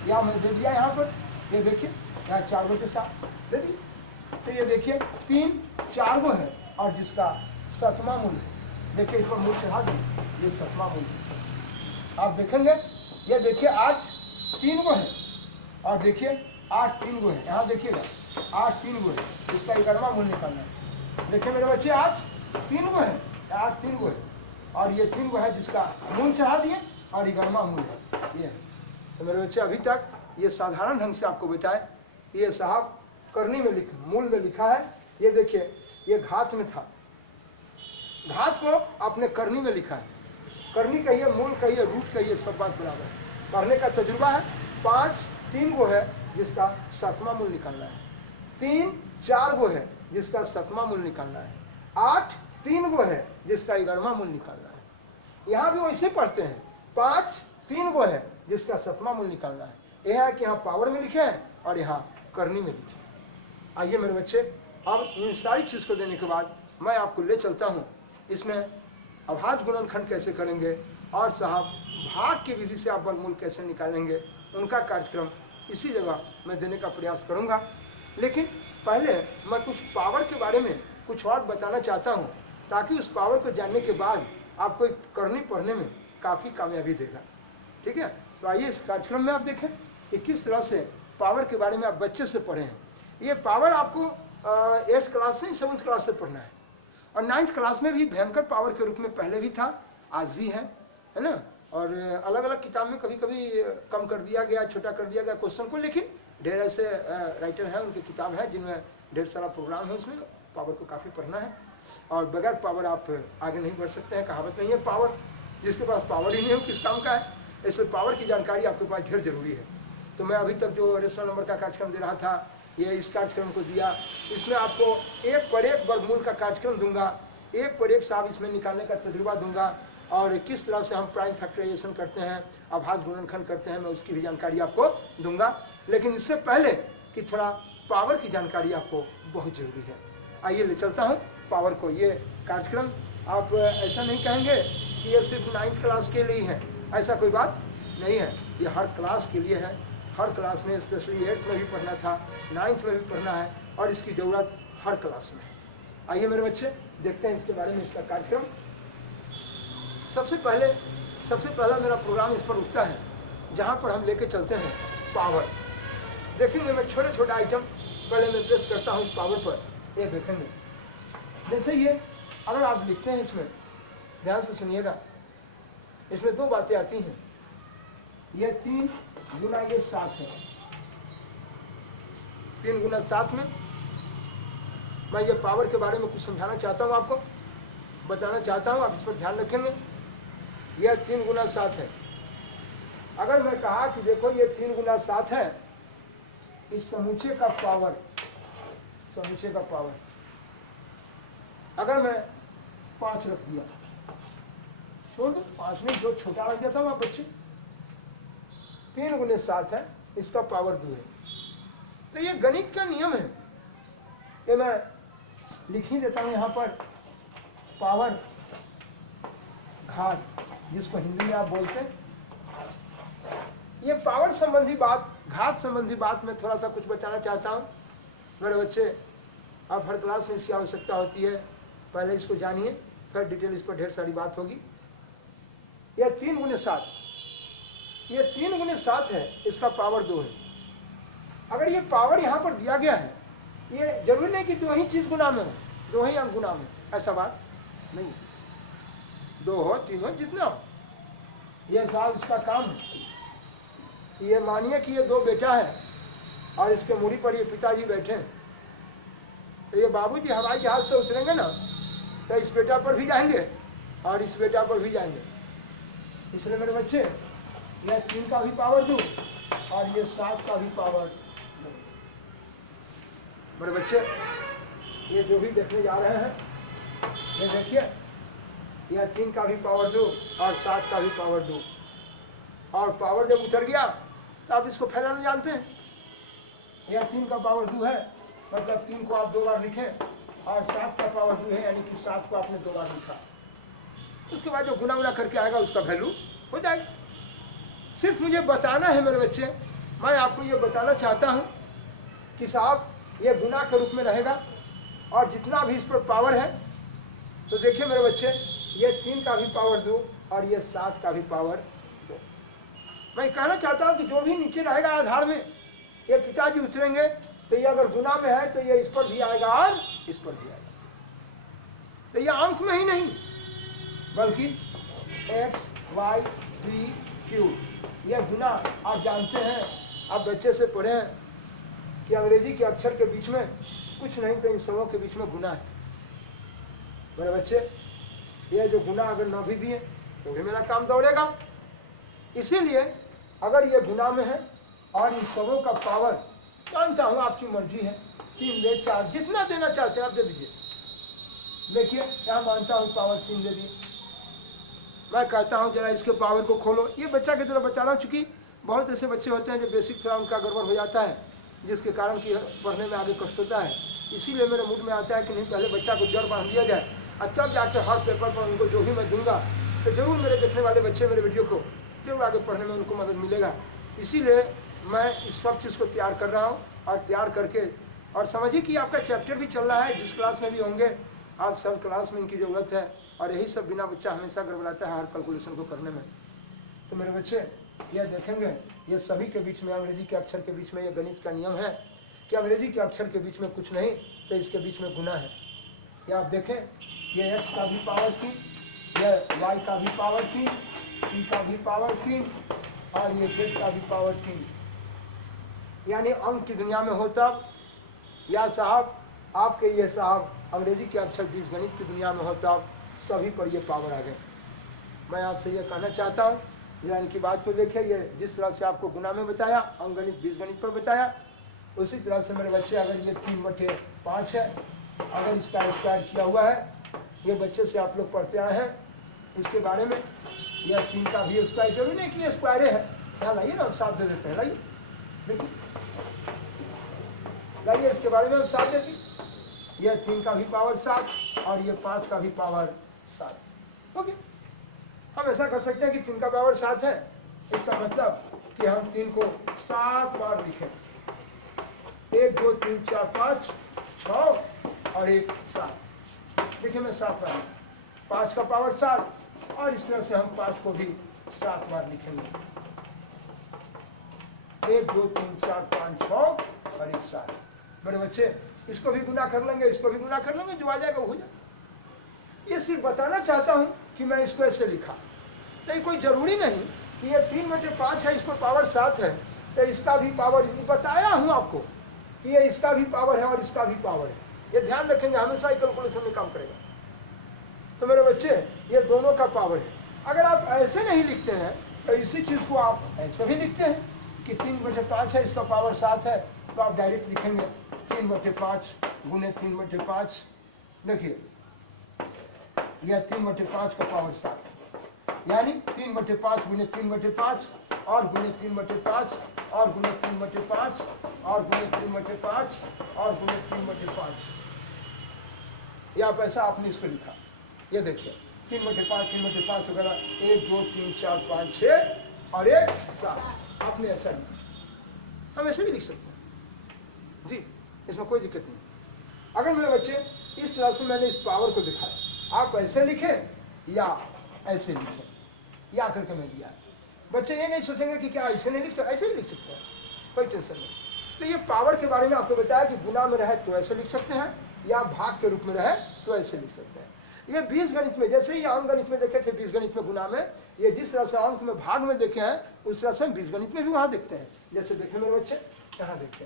यहाँ मैंने दे दिया यहाँ पर, ये देखिए यहाँ 4/7 दे दिए। तो ये देखिए 3 4 गो है और जिसका 7वां मूल है। देखिए इस पर मूल चढ़ा दें, ये 7वां मूल है। आप देखेंगे ये देखिए 8 3 गो है और देखिए 8 3 गो है। यहाँ देखिएगा 8 3 गो है, इसका 11वां मूल निकालना है। देखिए मेरे बच्चे 8 3 गो है, 8 3 गो है और ये 3 गो है जिसका मूल चढ़ा दिए और 11वां मूल है ये। तो मेरे बच्चे अभी तक ये साधारण ढंग से आपको बताए, ये साहब करनी में मूल में लिखा है। ये देखिए ये घात में था, घात को आपने करनी में लिखा है। करनी कहिए, मूल कहिए, रूट कहिए, सब बात बराबर है। पढ़ने का तजुर्बा है। 5 3 गो है जिसका 7वां मूल निकालना है, 3 4 गो है जिसका 7वां मूल निकालना है, 8 3 गो है जिसका 11वां मूल निकालना है। यहाँ भी वैसे पढ़ते हैं, 5 3 गो है जिसका 7वां मूल निकालना है। यह है कि यहाँ पावर में लिखे हैं और यहाँ करनी में लिखे। आइए मेरे बच्चे, अब इन सारी चीज़ को देने के बाद मैं आपको ले चलता हूँ इसमें अभाज्य गुणनखंड कैसे करेंगे और साहब भाग की विधि से आप वर्गमूल कैसे निकालेंगे, उनका कार्यक्रम इसी जगह मैं देने का प्रयास करूंगा। लेकिन पहले मैं कुछ पावर के बारे में कुछ और बताना चाहता हूं, ताकि उस पावर को जानने के बाद आपको एक करनी पढ़ने में काफ़ी कामयाबी देगा। ठीक है, तो आइए इस कार्यक्रम में आप देखें कि किस तरह से पावर के बारे में आप बच्चे से पढ़े हैं। ये पावर आपको 8th क्लास से 7th क्लास से पढ़ना है और 9th क्लास में भी भयंकर पावर के रूप में पहले भी था, आज भी है ना। और अलग अलग किताब में कभी कभी कम कर दिया गया, छोटा कर दिया गया क्वेश्चन को, लेकिन ढेर ऐसे राइटर हैं, उनकी किताब है जिनमें ढेर सारा प्रोग्राम है, उसमें पावर को काफ़ी पढ़ना है। और बगैर पावर आप आगे नहीं बढ़ सकते हैं। कहावत नहीं है पावर, जिसके पास पावर ही नहीं हो किस काम का है। इसलिए पावर की जानकारी आपके पास ढेर जरूरी है। तो मैं अभी तक जो रेशनल नंबर का कार्यक्रम दे रहा था, ये इस कार्यक्रम को दिया, इसमें आपको एक पर एक वर्गमूल का कार्यक्रम दूंगा, एक पर एक साहब इसमें निकालने का तजुर्बा दूंगा, और किस तरह से हम प्राइम फैक्टराइजेशन करते हैं, अभाज्य गुणनखंड करते हैं, मैं उसकी भी जानकारी आपको दूंगा। लेकिन इससे पहले कि थोड़ा पावर की जानकारी आपको बहुत जरूरी है। आइए ले चलता हूँ पावर को। ये कार्यक्रम आप ऐसा नहीं कहेंगे कि ये सिर्फ 9th क्लास के लिए है, ऐसा कोई बात नहीं है। ये हर क्लास के लिए है, हर क्लास में, स्पेशली 8th में भी पढ़ना था, 9th में भी पढ़ना है, और इसकी ज़रूरत हर क्लास में है। आइए मेरे बच्चे देखते हैं इसके बारे में, इसका कार्यक्रम। सबसे पहला मेरा प्रोग्राम इस पर उठता है जहाँ पर हम लेके चलते हैं पावर। देखेंगे मैं छोटे छोटे आइटम पहले मैं पेश करता हूँ इस पावर पर। ये देखेंगे जैसे ये अगर आप लिखते हैं, इसमें ध्यान से सुनिएगा, इसमें 2 बातें आती हैं। ये 3 गुना ये 7 है, 3 गुना 7 में मैं ये पावर के बारे में कुछ समझाना चाहता हूँ, आपको बताना चाहता हूँ, आप इस पर ध्यान रखेंगे। यह 3 गुना 7 है। अगर मैं कहा कि देखो ये 3 गुना 7 है, इस समूचे का पावर, समूचे का पावर अगर मैं 5 रख दिया, छोड़ दो 5 नहीं, जो छोटा रख देता हूँ आप बच्चे, 3 गुने 7 है, इसका पावर 2 है। तो ये गणित का नियम है। ये मैं लिख ही देता हूं यहाँ पर, पावर घात, जिसको हिंदी में आप बोलते हैं। ये पावर संबंधी बात, घात संबंधी बात में थोड़ा सा कुछ बताना चाहता हूँ मेरे बच्चे। अब हर क्लास में इसकी आवश्यकता होती है, पहले इसको जानिए, फिर डिटेल इस पर ढेर सारी बात होगी। यह 3 गुने 7, ये 3 गुने 7 है, इसका पावर 2 है। अगर ये पावर यहाँ पर दिया गया है, ये जरूरी नहीं कि 2 ही चीज गुना में हो, 2 ही अंक गुना में, ऐसा बात नहीं। 2 हो 3 हो जितना हो, ये साहब इसका काम है। ये मानिए कि ये 2 बेटा है और इसके मूड़ी पर ये पिताजी बैठे हैं, तो ये बाबूजी हवाई जहाज से उतरेंगे ना, तो इस बेटा पर भी जाएंगे और इस बेटा पर भी जाएंगे। इसलिए मेरे बच्चे, यह 3 का भी पावर 2 और ये 7 का भी पावर 2। मेरे बच्चे, ये जो भी देखने जा रहे हैं, ये देखिए, यह 3 का भी पावर 2 और 7 का भी पावर 2। और पावर जब उतर गया तो आप इसको फैलाना जानते हैं। यह 3 का पावर 2 है, मतलब 3 को आप 2 बार लिखें, और 7 का पावर 2 है, यानी कि 7 को आपने 2 बार लिखा। उसके बाद जो गुना करके आएगा उसका वैल्यू हो जाएगा। सिर्फ मुझे बताना है मेरे बच्चे, मैं आपको ये बताना चाहता हूँ कि साहब ये गुना के रूप में रहेगा, और जितना भी इस पर पावर है, तो देखिए मेरे बच्चे, ये 3 का भी पावर 2 और ये 7 का भी पावर 2। मैं कहना चाहता हूँ कि जो भी नीचे रहेगा आधार में, ये पिताजी उतरेंगे, तो ये अगर गुना में है तो ये इस पर भी आएगा और इस पर भी आएगा। तो ये अंक में ही नहीं, बल्कि x, y, p, q, यह गुना। आप जानते हैं, आप बच्चे से पढ़े हैं कि अंग्रेजी के अक्षर के बीच में कुछ नहीं तो इन सबों के बीच में गुना है। मेरे बच्चे, ये जो गुना अगर ना भी दिए तो भी मेरा काम दौड़ेगा। इसीलिए अगर ये गुना में है और इन सबों का पावर, जानता हूँ आपकी मर्जी है, 3 दे 4, जितना देना चाहते हैं आप दे दीजिए। देखिए यहाँ मानता हूँ पावर 3 दे दिए। मैं कहता हूँ जरा इसके पावर को खोलो। ये बच्चा की तरह बता रहा हूँ, चूँकि बहुत ऐसे बच्चे होते हैं जो बेसिक थोड़ा उनका गड़बड़ हो जाता है, जिसके कारण कि पढ़ने में आगे कष्ट होता है। इसीलिए मेरे मूड में आता है कि नहीं, पहले बच्चा को जड़ बांध दिया जाए और तब जाके हर पेपर पर उनको जो भी मैं दूंगा, तो जरूर मेरे देखने वाले बच्चे मेरे वीडियो को जरूर आगे पढ़ने में उनको मदद मिलेगा। इसीलिए मैं इस सब चीज़ को तैयार कर रहा हूँ, और तैयार करके, और समझिए कि आपका चैप्टर भी चल रहा है, जिस क्लास में भी होंगे आप सब क्लास में इनकी ज़रूरत है। और यही सब बिना बच्चा हमेशा गड़बड़ाता है हर कैलकुलेशन को करने में। तो मेरे बच्चे यह देखेंगे, ये सभी के बीच में, अंग्रेजी के अक्षर के बीच में ये गणित का नियम है कि अंग्रेजी के अक्षर के बीच में कुछ नहीं तो इसके बीच में गुना है। ये आप देखें, ये x का भी पावर 3, ये y का भी पावर 3, p का भी पावर 3 और ये z का भी पावर 3। यानी अंक की दुनिया में हो तब, या साहब आपके ये साहब अंग्रेजी के अक्षर बीजगणित की दुनिया में हो तब, सभी पर ये पावर आ गए। मैं आपसे ये कहना चाहता हूँ, जरा इनकी बात को देखिए। ये जिस तरह से आपको गुना में बताया, अंकगणित बीजगणित पर बताया, उसी तरह से मेरे बच्चे अगर ये 3/5 है, अगर इसका स्क्वायर किया हुआ है, ये बच्चे से आप लोग पढ़ते आए हैं इसके बारे में। यह 3 का भी स्क्वायर, जरूरी नहीं कि स्क्वायर है। यहाँ लाइए ना, हम 7 दे देते हैं। लाइए देखिए, लाइए इसके बारे में हम 7 देते। यह 3 का भी पावर 7 और ये 5 का भी पावर 7। ओके, हम ऐसा कर सकते हैं कि 3 का पावर 7 है, इसका मतलब कि हम 3 को 7 बार लिखें। 1 2 3 4 5 6 और 1 7। देखिए मैं 7 बार, 5 का पावर 7, और इस तरह से हम 5 को भी 7 बार लिखेंगे। 1 2 3 4 5 6 और 1 7। बड़े बच्चे, इसको भी गुना कर लेंगे, इसको भी गुना कर लेंगे, जो आ जाएगा वो हो जाएगा। ये सिर्फ बताना चाहता हूं कि मैं इसको ऐसे लिखा, तो ये कोई जरूरी नहीं कि ये 3/5 है, इस पर पावर 7 है, तो इसका भी पावर, बताया हूं आपको कि ये इसका भी पावर है और इसका भी पावर है। ये ध्यान रखेंगे, हमेशा ही कैलकुलेशन में काम करेगा। तो मेरे बच्चे, ये दोनों का पावर है। अगर आप ऐसे नहीं लिखते हैं तो इसी चीज को आप ऐसे भी लिखते हैं कि 3/5 है, इसका पावर 7 है, तो आप डायरेक्ट लिखेंगे 3/5 गुने 3/5। देखिए यह 3/5 का पावर 7, यानी 3/5 गुने 3/5 और गुने 3/5 और गुने 3/5 और गुने 3/5 और गुने 3/5। या पैसा आपने इसको लिखा, ये देखिए 3/5 3/5 वगैरह 1 2 3 4 5 6 और 1 7 आपने ऐसा लिखा। हम ऐसे भी लिख सकते हैं जी, इसमें कोई दिक्कत नहीं। अगर मेरे बच्चे इस तरह से मैंने इस पावर को दिखाया, आप ऐसे लिखे या ऐसे लिखे, या करके मैं दिया। बच्चे ये नहीं सोचेंगे कि क्या ऐसे नहीं लिख सकते, ऐसे भी लिख सकते हैं, कोई टेंशन नहीं। तो ये पावर के बारे में आपको बताया कि गुना में रहे तो ऐसे लिख सकते हैं, या भाग के रूप में रहे तो ऐसे लिख सकते हैं। ये बीजगणित में, जैसे ही अंक गणित में देखे थे बीजगणित में गुना में, ये जिस तरह से अंक में भाग में देखे हैं उस तरह से बीजगणित में भी वहां देखते हैं। जैसे देखे मेरे बच्चे, यहाँ देखे,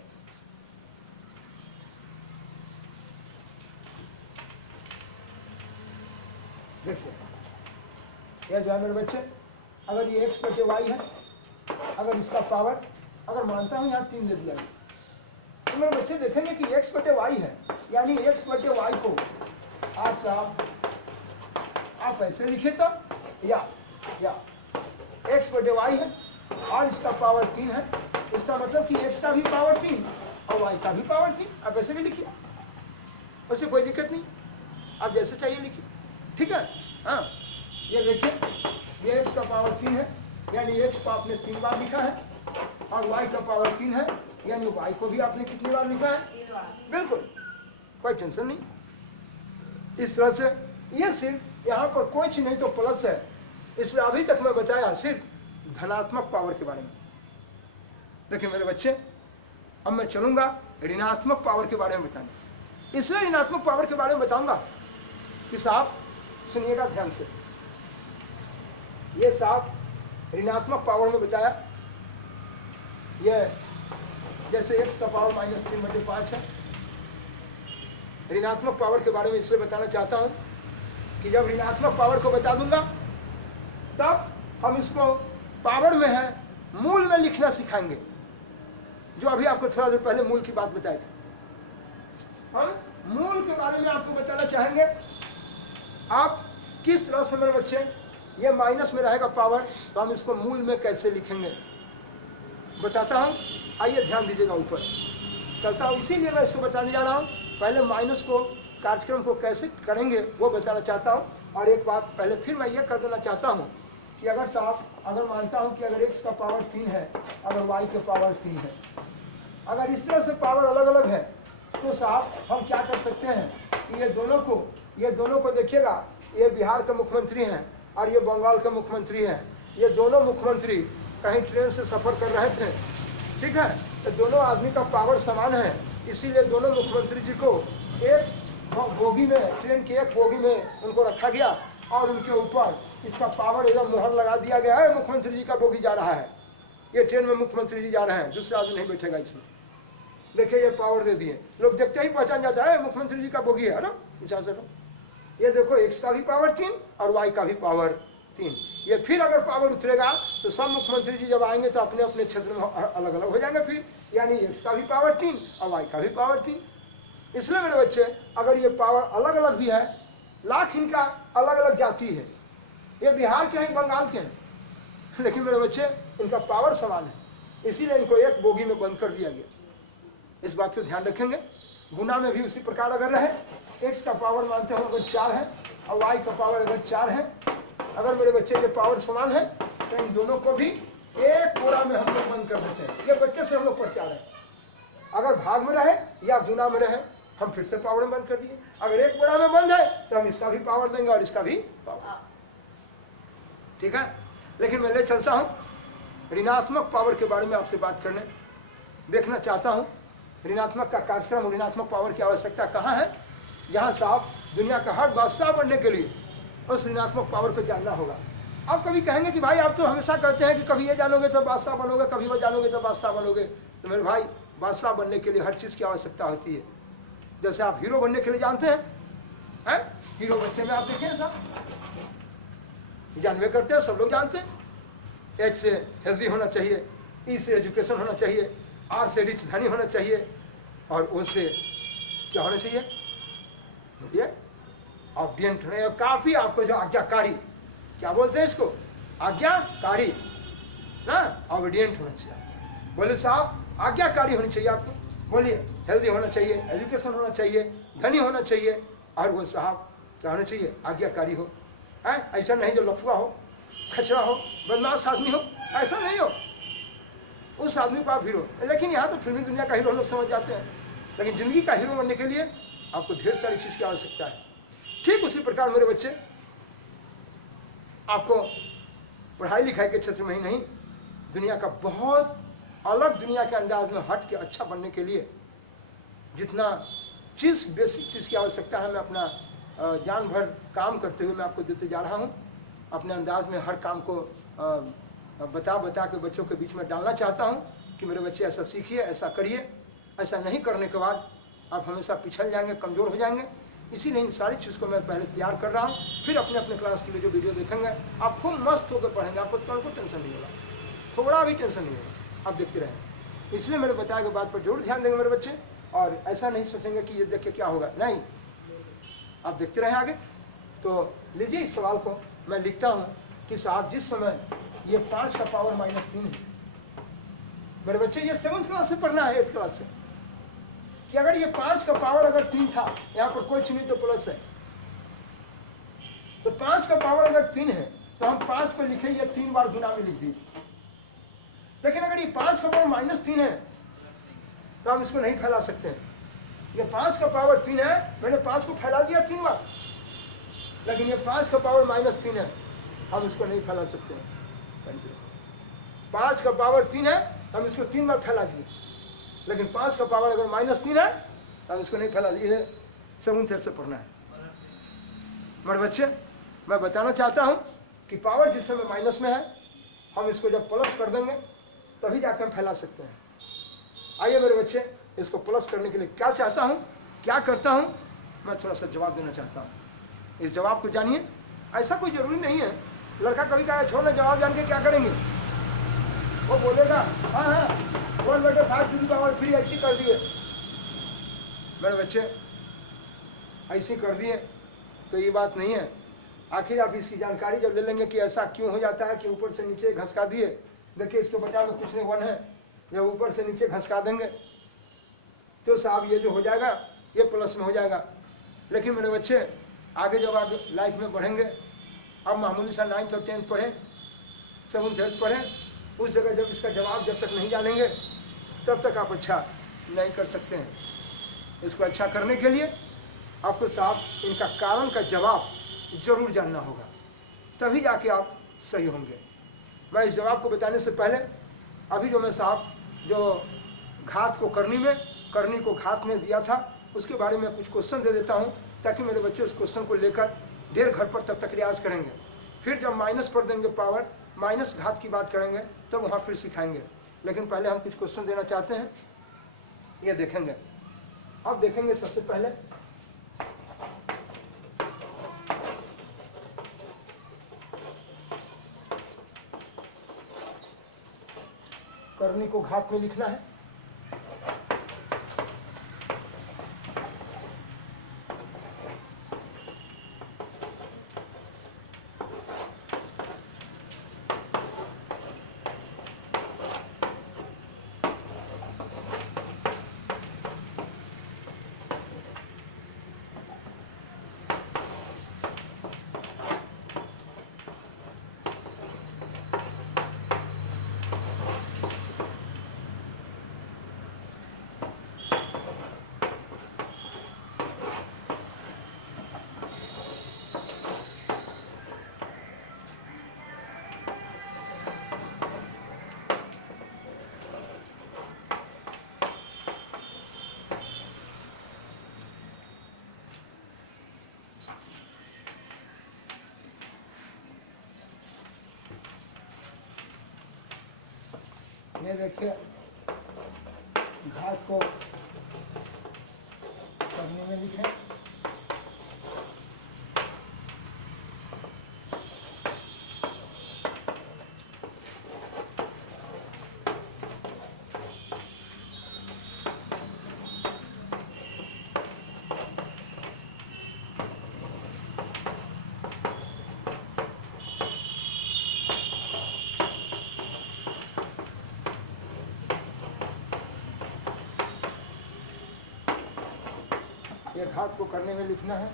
देखिए यह जो है मेरे बच्चे, अगर ये x/y है, अगर इसका पावर, अगर मानता हूं यहाँ 3 दे दिया गया, तो मेरे बच्चे देखेंगे कि x/y है, यानी x/y को आप साहब आप ऐसे लिखे तो, या x/y है और इसका पावर 3 है, इसका मतलब कि x का भी पावर 3 और y का भी पावर 3, आप ऐसे भी लिखिए, वैसे कोई दिक्कत नहीं, आप जैसे चाहिए लिखिए, ठीक है। हाँ, ये देखिए, ये x का पावर 3 है, यानी x को आपने 3 बार लिखा है, और y का पावर 3 है, यानी y को भी आपने कितनी बार लिखा है? 3 बार। बिल्कुल, कोई टेंशन नहीं। इस तरह से ये सिर्फ यहाँ पर कोई चीज नहीं तो प्लस है, इसलिए अभी तक मैं बताया सिर्फ धनात्मक पावर के बारे में। लेकिन मेरे बच्चे, अब मैं चलूंगा ऋणात्मक पावर के बारे में बताने। इसलिए ऋणात्मक पावर के बारे में बताऊंगा कि साहब सुनिएगा ध्यान से। ये साहब ऋणात्मक पावर में बताया, ये जैसे x का पावर -3/5 है। ऋणात्मक पावर के बारे में इसलिए बताना चाहता हूं कि जब ऋणात्मक पावर को बता दूंगा तब हम इसको पावर में है मूल में लिखना सिखाएंगे, जो अभी आपको थोड़ा देर पहले मूल की बात बताए थे। हम मूल के बारे में आपको बताना चाहेंगे, आप किस तरह से मेरे बच्चे, ये माइनस में रहेगा पावर, तो हम इसको मूल में कैसे लिखेंगे बताता हूं। आइए ध्यान दीजिएगा, ऊपर चलता हूं, इसीलिए मैं इसको बताने जा रहा हूं। पहले माइनस को, कार्यक्रम को कैसे करेंगे वो बताना चाहता हूं। और एक बात पहले फिर मैं ये कर देना चाहता हूं कि अगर साहब, अगर मानता हूं कि अगर x का पावर 3 है, अगर y के पावर 3 है, अगर इस तरह से पावर अलग अलग है, तो साहब हम क्या कर सकते हैं कि ये दोनों को देखिएगा, ये बिहार के मुख्यमंत्री हैं और ये बंगाल के मुख्यमंत्री हैं। ये दोनों मुख्यमंत्री कहीं ट्रेन से सफर कर रहे थे, ठीक है, तो दोनों आदमी का पावर समान है, इसीलिए दोनों मुख्यमंत्री जी को एक बोगी में, ट्रेन के एक बोगी में उनको रखा गया और उनके ऊपर इसका पावर एकदम मोहर लगा दिया गया है, मुख्यमंत्री जी का बोगी जा रहा है, ये ट्रेन में मुख्यमंत्री जी जा रहे हैं, दूसरा आदमी नहीं बैठेगा इसमें। देखिए ये पावर दे दिए, लोग देखते ही पहचान जाता है मुख्यमंत्री जी का बोगी है ना, हिसाब से। ये देखो x का भी पावर 3 और y का भी पावर 3। ये फिर अगर पावर उतरेगा तो सब मुख्यमंत्री जी जब आएंगे तो अपने अपने क्षेत्र में अलग अलग हो जाएंगे फिर, यानी x का भी पावर 3 और y का भी पावर 3। इसलिए मेरे बच्चे, अगर ये पावर अलग अलग भी है, लाख इनका अलग अलग जाति है, ये बिहार के हैं बंगाल के हैं, लेकिन मेरे बच्चे इनका पावर समान है, इसीलिए इनको एक बोगी में बंद कर दिया गया। इस बात को ध्यान रखेंगे। गुना में भी उसी प्रकार अगर रहे, x का पावर मानते हो अगर 4 है और y का पावर अगर 4 है, अगर मेरे बच्चे ये पावर समान है तो इन दोनों को भी एक बोरा में हम लोग बंद कर देते हैं। ये बच्चे से हम लोग प्रचार है, अगर भाग में रहे या गुना में रहे, हम फिर से पावर में बंद कर दिए। अगर एक बोरा में बंद है तो हम इसका भी पावर देंगे और इसका भी पावर, ठीक है। लेकिन मैं ले चलता हूं ऋणात्मक पावर के बारे में आपसे बात करने, देखना चाहता हूं ऋणात्मक का कार्यक्रम, ऋणात्मक पावर की आवश्यकता कहाँ है। यहाँ साहब दुनिया का हर बादशाह बनने के लिए उस ऋणात्मक पावर को जानना होगा। आप कभी कहेंगे कि भाई आप तो हमेशा कहते हैं कि कभी ये जानोगे तो बादशाह बनोगे, कभी वो जानोगे तो बादशाह बनोगे। तो मेरे भाई, बादशाह बनने के लिए हर चीज़ की आवश्यकता होती है। जैसे आप हीरो बनने के लिए जानते हैं, हीरो बच्चे में आप देखें साहब, जानवे करते हैं, सब लोग जानते हैं। H से हेल्दी होना चाहिए, E से एजुकेशन होना चाहिए, R से रिच धनी होना चाहिए, और O से क्या होना चाहिए, ऑब्डियंट होना, काफी आपको जो आज्ञाकारी, क्या बोलते हैं इसको, आज्ञाकारी ना, ऑबिडियंट होना चाहिए। बोले साहब आज्ञाकारी होनी चाहिए आपको, बोलिए हेल्दी होना चाहिए, एजुकेशन होना चाहिए, धनी होना चाहिए, और वो साहब क्या होना चाहिए, आज्ञाकारी हो। ऐसा नहीं जो लफुआ हो, खचरा हो, बदमाश आदमी हो, ऐसा नहीं हो, उस आदमी को आप हीरो। लेकिन यहाँ तो फिल्मी दुनिया का हीरो लोग समझ जाते हैं, लेकिन जिंदगी का हीरो बनने के लिए आपको ढेर सारी चीज की आवश्यकता है। ठीक उसी प्रकार मेरे बच्चे, आपको पढ़ाई लिखाई के क्षेत्र में ही नहीं, दुनिया का बहुत अलग दुनिया के अंदाज में हट के अच्छा बनने के लिए जितना चीज, बेसिक चीज की आवश्यकता है, मैं अपना जान भर काम करते हुए मैं आपको देते जा रहा हूँ। अपने अंदाज में हर काम को बता बता के बच्चों के बीच में डालना चाहता हूँ कि मेरे बच्चे ऐसा सीखिए, ऐसा करिए। ऐसा नहीं करने के बाद आप हमेशा पिछड़ जाएंगे, कमज़ोर हो जाएंगे। इसीलिए इन सारी चीज़ को मैं पहले तैयार कर रहा हूँ। फिर अपने अपने क्लास के लिए जो वीडियो देखेंगे आप खूब मस्त होकर पढ़ेंगे, आपको तुरंत टेंशन नहीं होगा, थोड़ा भी टेंशन नहीं होगा, आप देखते रहेंगे। इसलिए मेरे बताए गए बात पर जरूर ध्यान देंगे मेरे बच्चे, और ऐसा नहीं सोचेंगे कि ये देख के क्या होगा, नहीं, आप देखते रहें आगे। तो लीजिए इस सवाल को मैं लिखता हूँ कि साहब जिस समय ये 5 का पावर -3 है, मेरे बच्चे ये 7th क्लास से पढ़ना है, 8th क्लास से, कि अगर ये 5 का पावर अगर 3 था, यहाँ पर कोई नहीं तो प्लस है, तो 5 का पावर अगर 3 है तो हम 5 को लिखे ये 3 बार गुना में लिख दी। लेकिन अगर ये 5 का पावर -3 है तो हम इसको नहीं फैला सकते हैं। ये 5 का पावर 3 है, मैंने 5 को फैला दिया 3 बार, लेकिन ये 5 का पावर -3 है, हम इसको नहीं फैला सकते हैं। 5 का पावर 3 है, हम इसको 3 बार फैला दिए, लेकिन 5 का पावर अगर -3 है तो हम इसको नहीं फैला दिए। 7th से पढ़ना है मेरे बच्चे। मैं बताना चाहता हूँ कि पावर जिस समय माइनस में है, हम इसको जब प्लस कर देंगे तभी जाकर हम फैला सकते हैं। आइए मेरे बच्चे, इसको प्लस करने के लिए क्या चाहता हूँ, क्या करता हूँ, मैं थोड़ा सा जवाब देना चाहता हूँ। इस जवाब को जानिए। ऐसा कोई जरूरी नहीं है, लड़का कभी कहा छोड़ना, जवाब जान के क्या करेंगे, वो बोलेगा हाँ हाँ 1/5 टू द पावर 3 ऐसी कर दिए। मेरे बच्चे ऐसी कर दिए तो ये बात नहीं है। आखिर आप इसकी जानकारी जब ले लेंगे कि ऐसा क्यों हो जाता है कि ऊपर से नीचे घसका दिए, देखिए इसके बटा में कुछ नहीं 1 है, जब ऊपर से नीचे घसका देंगे तो साहब ये जो हो जाएगा ये प्लस में हो जाएगा। लेकिन मेरे बच्चे आगे जब आगे लाइफ में बढ़ेंगे, अब मामूली सा 9th और 10th पढ़ें, 7th 8th पढ़ें, उस जगह जब इसका जवाब जब तक नहीं जानेंगे तब तक आप अच्छा नहीं कर सकते हैं। इसको अच्छा करने के लिए आपको साहब इनका कारण का जवाब जरूर जानना होगा, तभी जाके आप सही होंगे। मैं इस जवाब को बताने से पहले अभी जो मैं साहब जो घात को करनी को घात में दिया था, उसके बारे में कुछ क्वेश्चन दे देता हूँ, ताकि मेरे बच्चे उस क्वेश्चन को लेकर देर घर पर तब तक रियाज करेंगे। फिर जब माइनस पर देंगे पावर, माइनस घात की बात करेंगे तो वहाँ फिर सिखाएंगे। लेकिन पहले हम कुछ क्वेश्चन देना चाहते हैं, ये देखेंगे। अब देखेंगे सबसे पहले करनी को घात में लिखना है। ये देखिए घास को करनी में लिखें। ये घात को करने में लिखना है।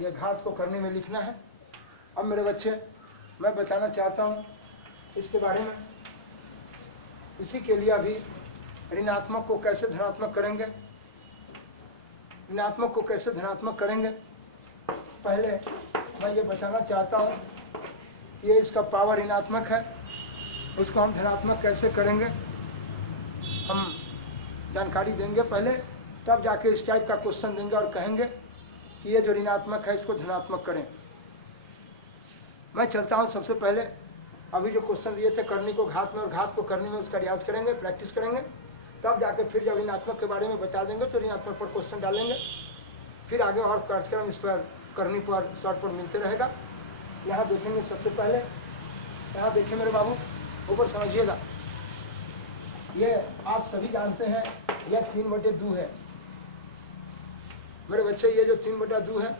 ये घात को करने में लिखना है। अब मेरे बच्चे मैं बताना चाहता हूँ इसके बारे में। इसी के लिए अभी ऋणात्मक को कैसे धनात्मक करेंगे, ऋणात्मक को कैसे धनात्मक करेंगे, पहले मैं ये बताना चाहता हूँ ये इसका पावर ऋणात्मक है, इसको हम धनात्मक कैसे करेंगे हम जानकारी देंगे पहले, तब जाके इस टाइप का क्वेश्चन देंगे और कहेंगे कि ये जो ऋणात्मक है इसको धनात्मक करें। मैं चलता हूँ सबसे पहले अभी जो क्वेश्चन दिए थे करनी को घात में और घात को करनी में, उसका रियाज करेंगे, प्रैक्टिस करेंगे, तब जाके फिर जब ऋणात्मक के बारे में बता देंगे तो ऋणात्मक पर क्वेश्चन डालेंगे। फिर आगे और कार्यक्रम इस पर करनी पर शॉर्ट पर मिलते रहेगा। यहाँ देखेंगे सबसे पहले, यहाँ देखिए मेरे बाबू, ऊपर समझिएगा। ये आप सभी जानते हैं यह 3/2 है मेरे बच्चे। ये जो 3/2 है,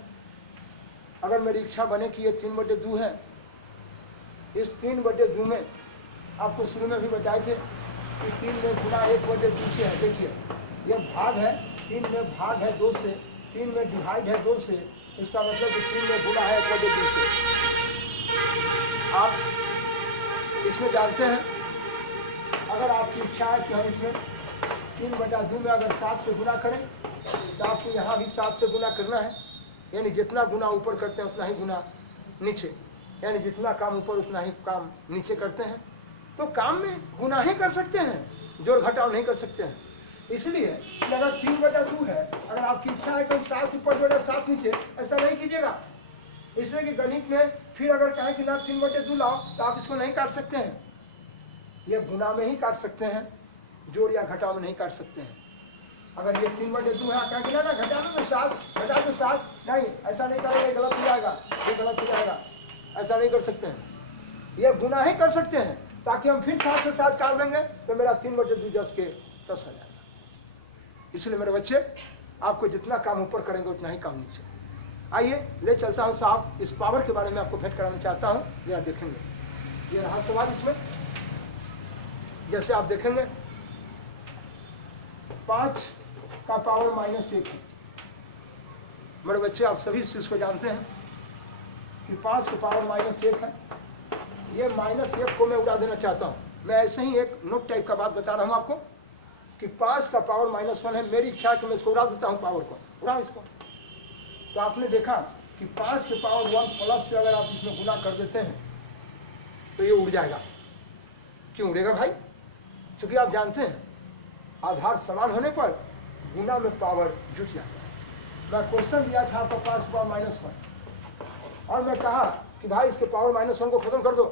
अगर मेरी इच्छा बने कि ये 3/2 है, इस 3/2 में आपको शुरू में भी बताए थे कि 3 में गुना 1/2 से है। देखिए ये भाग है, 3 में भाग है 2 से, 3 में डिवाइड है 2 से, इसका मतलब कि 3 में गुना है 1/2 से। आप इसमें जानते हैं अगर आपकी इच्छा है कि हम इसमें 3/2 में अगर 7 से गुना करें तो आपको यहाँ भी 7 से गुना करना है। यानी जितना गुना ऊपर करते हैं उतना ही गुना नीचे, यानी जितना काम ऊपर उतना ही काम नीचे करते हैं। तो काम में गुना ही कर सकते हैं, जोड़ घटाव नहीं कर सकते हैं। इसलिए कि अगर 3/2 है, अगर आपकी इच्छा है कि हम 7 ऊपर जोड़े 7 नीचे, ऐसा नहीं कीजिएगा। इसलिए कि गणित में फिर अगर कहें कि ना 3/2 लाओ तो आप इसको नहीं काट सकते हैं। ये गुना में ही काट सकते हैं, जोड़ या घटाव में नहीं काट सकते हैं। अगर ये 3/2 है, कहेंगे ना घटाने में 7, घटा के 7, नहीं, ऐसा नहीं करेंगे, गलत हो जाएगा, ये गलत हो जाएगा, ऐसा नहीं कर सकते हैं। ये गुना ही कर सकते हैं, ताकि हम फिर 7 से 7 काट देंगे तो मेरा 3/2 10 के 10 आ जाएगा। इसलिए मेरे बच्चे आपको जितना काम ऊपर करेंगे उतना ही काम नीचे। आइए ले चलता हूँ साहब, इस पावर के बारे में आपको भेंट कराना चाहता हूँ, जरा देखेंगे। ये रहा सवाल। इसमें जैसे आप देखेंगे 5 का पावर -1 है। मेरे बच्चे आप सभी इस चीज को जानते हैं कि 5 का पावर -1 है। ये -1 को मैं उड़ा देना चाहता हूँ। मैं ऐसे ही एक नोट टाइप का बात बता रहा हूँ आपको कि 5 का पावर -1 है। मेरी इच्छा है कि मैं इसको उड़ा देता हूँ, पावर को उड़ाओ इसको। तो आपने देखा कि 5 के पावर 1 प्लस से अगर आप इसमें गुना कर देते हैं तो ये उड़ जाएगा। क्यों उड़ेगा भाई? क्योंकि आप जानते हैं आधार समान होने पर गुना में पावर जुट जाता है। मैं क्वेश्चन दिया था आपका 5 के पावर -1 और मैं कहा कि भाई इसके पावर -1 को खत्म कर दो।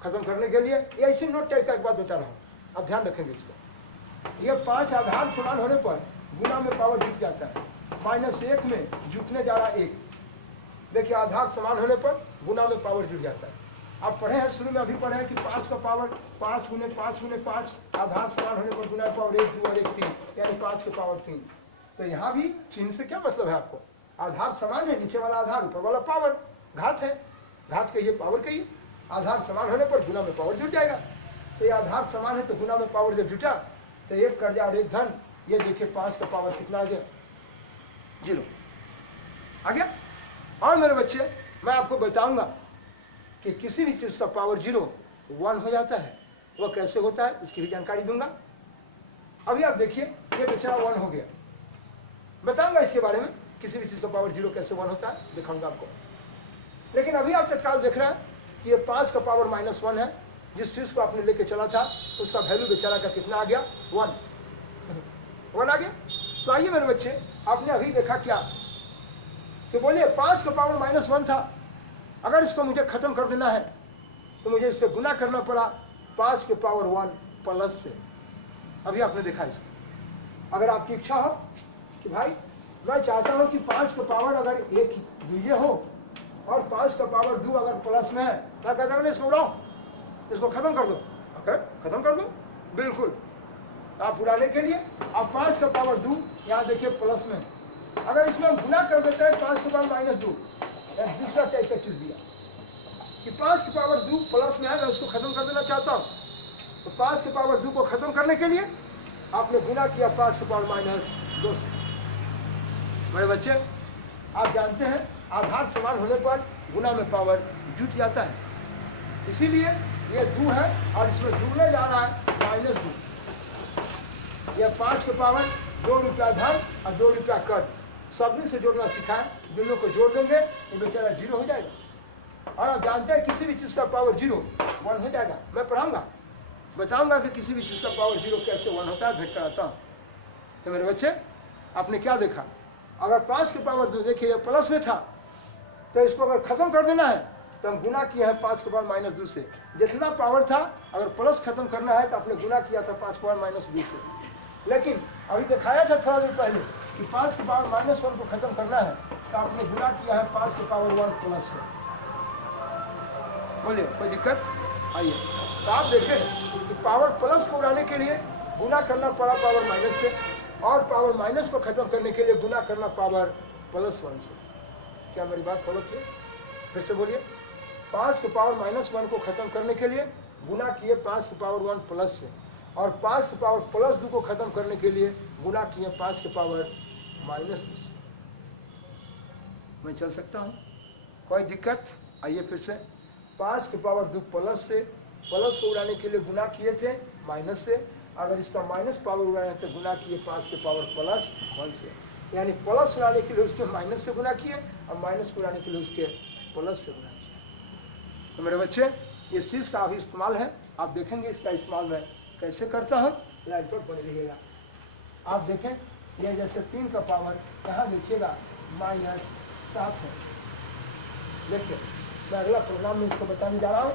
खत्म करने के लिए ये ऐसी नोट टाइप का एक बात बता रहा हूँ, आप ध्यान रखेंगे इसको। ये 5 आधार समान होने पर गुना में पावर जुट जाता है। -1 में जुटने जा रहा 1। देखिए आधार समान होने पर गुना में पावर जुट जाता है। आप पढ़े हैं शुरू में, अभी पढ़े हैं कि 5 का पावर 5 गुने 5 गुने 5 आधार समान होने पर गुना पावर 1 2 और 1 3, यानी 5 के पावर 3। तो यहाँ भी चिन्ह से क्या मतलब है आपको? आधार समान है, नीचे वाला आधार ऊपर वाला पावर, घात है, घात कहिए पावर कहिए। आधार समान होने पर गुना में पावर जुट जाएगा। तो ये आधार समान है तो गुना में पावर जब जुटा तो 1 कर्जा और 1 धन। ये देखिए 5 का पावर कितना आ गया? 0 आ गया। और मेरे बच्चे मैं आपको बताऊंगा कि किसी भी चीज का पावर 0 1 हो जाता है। वह कैसे होता है इसकी भी जानकारी दूंगा। अभी आप देखिए ये बेचारा 1 हो गया, बताऊंगा इसके बारे में। किसी भी चीज का पावर 0 कैसे 1 होता है दिखाऊंगा आपको। लेकिन अभी आप तत्काल देख रहे हैं कि ये 5 का पावर -1 है। जिस चीज को आपने लेके चला था उसका वैल्यू बेचारा का कितना आ गया? 1 आ गया। तो आइए मेरे बच्चे, आपने अभी देखा क्या कि बोलिए 5 का पावर -1 था। अगर इसको मुझे खत्म कर देना है तो मुझे इससे गुना करना पड़ा 5 के पावर 1 प्लस से। अभी आपने देखा इसको। अगर आपकी इच्छा हो कि भाई मैं चाहता हूं कि 5 का पावर अगर 1 द्वितीय हो और 5 का पावर 2 अगर प्लस में है, तो कहता हूं इसको उड़ाओ, इसको खत्म कर दो। ओके, खत्म कर दो, बिल्कुल। आप उड़ाने के लिए आप 5 का पावर 2 यहाँ देखिए प्लस में, अगर इसमें हम गुना कर देते हैं 5 के पावर -2, दूसरा टाइप का चीज दिया कि 5 की पावर 2 प्लस में है, मैं उसको खत्म कर देना चाहता हूँ। तो 5 की पावर 2 को खत्म करने के लिए आपने गुना किया 5 की पावर -2 से। मेरे बच्चे, आप जानते हैं आधार समान होने पर गुना में पावर जुट जाता है, इसीलिए ये 2 है और इसमें जुड़ने जा रहा है -2। यह 5 के पावर 2 रुपया धन और 2 रुपया कर, सबने से जोड़ना सिखाया, दोनों को जोड़ देंगे ये बेचारा 0 हो जाएगा। और आप जानते हैं किसी भी चीज़ का पावर 0 1 हो जाएगा। मैं पढ़ाऊंगा, बताऊंगा कि किसी भी चीज़ का पावर 0 कैसे 1 होता है, भेंट कराता हूँ। तो मेरे बच्चे, आपने क्या देखा, अगर 5 के पावर 2 देखिए ये प्लस में था, तो इसको अगर खत्म कर देना है तो हम गुना किया है 5 के पावर -2 से। जितना पावर था अगर प्लस खत्म करना है तो आपने गुना किया था 5 के पावर -2 से। लेकिन अभी दिखाया था थोड़ा देर पहले कि 5 के पावर -1 को खत्म करना है तो आपने गुना किया है 5 के पावर 1 प्लस से। बोलिए कोई दिक्कत? आइए, तो आप देखें कि पावर प्लस को उड़ाने के लिए गुना करना पड़ा पावर माइनस से, और पावर माइनस को खत्म करने के लिए गुना करना पावर +1 से। क्या मेरी बात फॉलो किए? फिर से बोलिए। 5 के पावर -1 को खत्म करने के लिए गुना किए 5 के पावर 1 प्लस से, और 5 के पावर +2 को खत्म करने के लिए गुना किए 5 के पावर -2 से। मैं चल सकता हूँ? कोई दिक्कत? आइए फिर से। 5 के पावर 2 प्लस से, प्लस को उड़ाने के लिए गुना किए थे माइनस से, अगर इसका माइनस पावर उड़ाना है तो गुना किए 5 के पावर +1 से। यानी प्लस उड़ाने के लिए उसके माइनस से गुना किए और माइनस को उड़ाने के लिए उसके प्लस से गुना किए। तो मेरे बच्चे, इस चीज़ का अभी इस्तेमाल है, आप देखेंगे इसका इस्तेमाल मैं कैसे करता हूँ। लाइन पर बने रहिएगा। आप देखें, यह जैसे 3 का पावर यहाँ देखिएगा -7 है। देखिए, मैं अगला प्रोग्राम में इसको बताने जा रहा हूँ।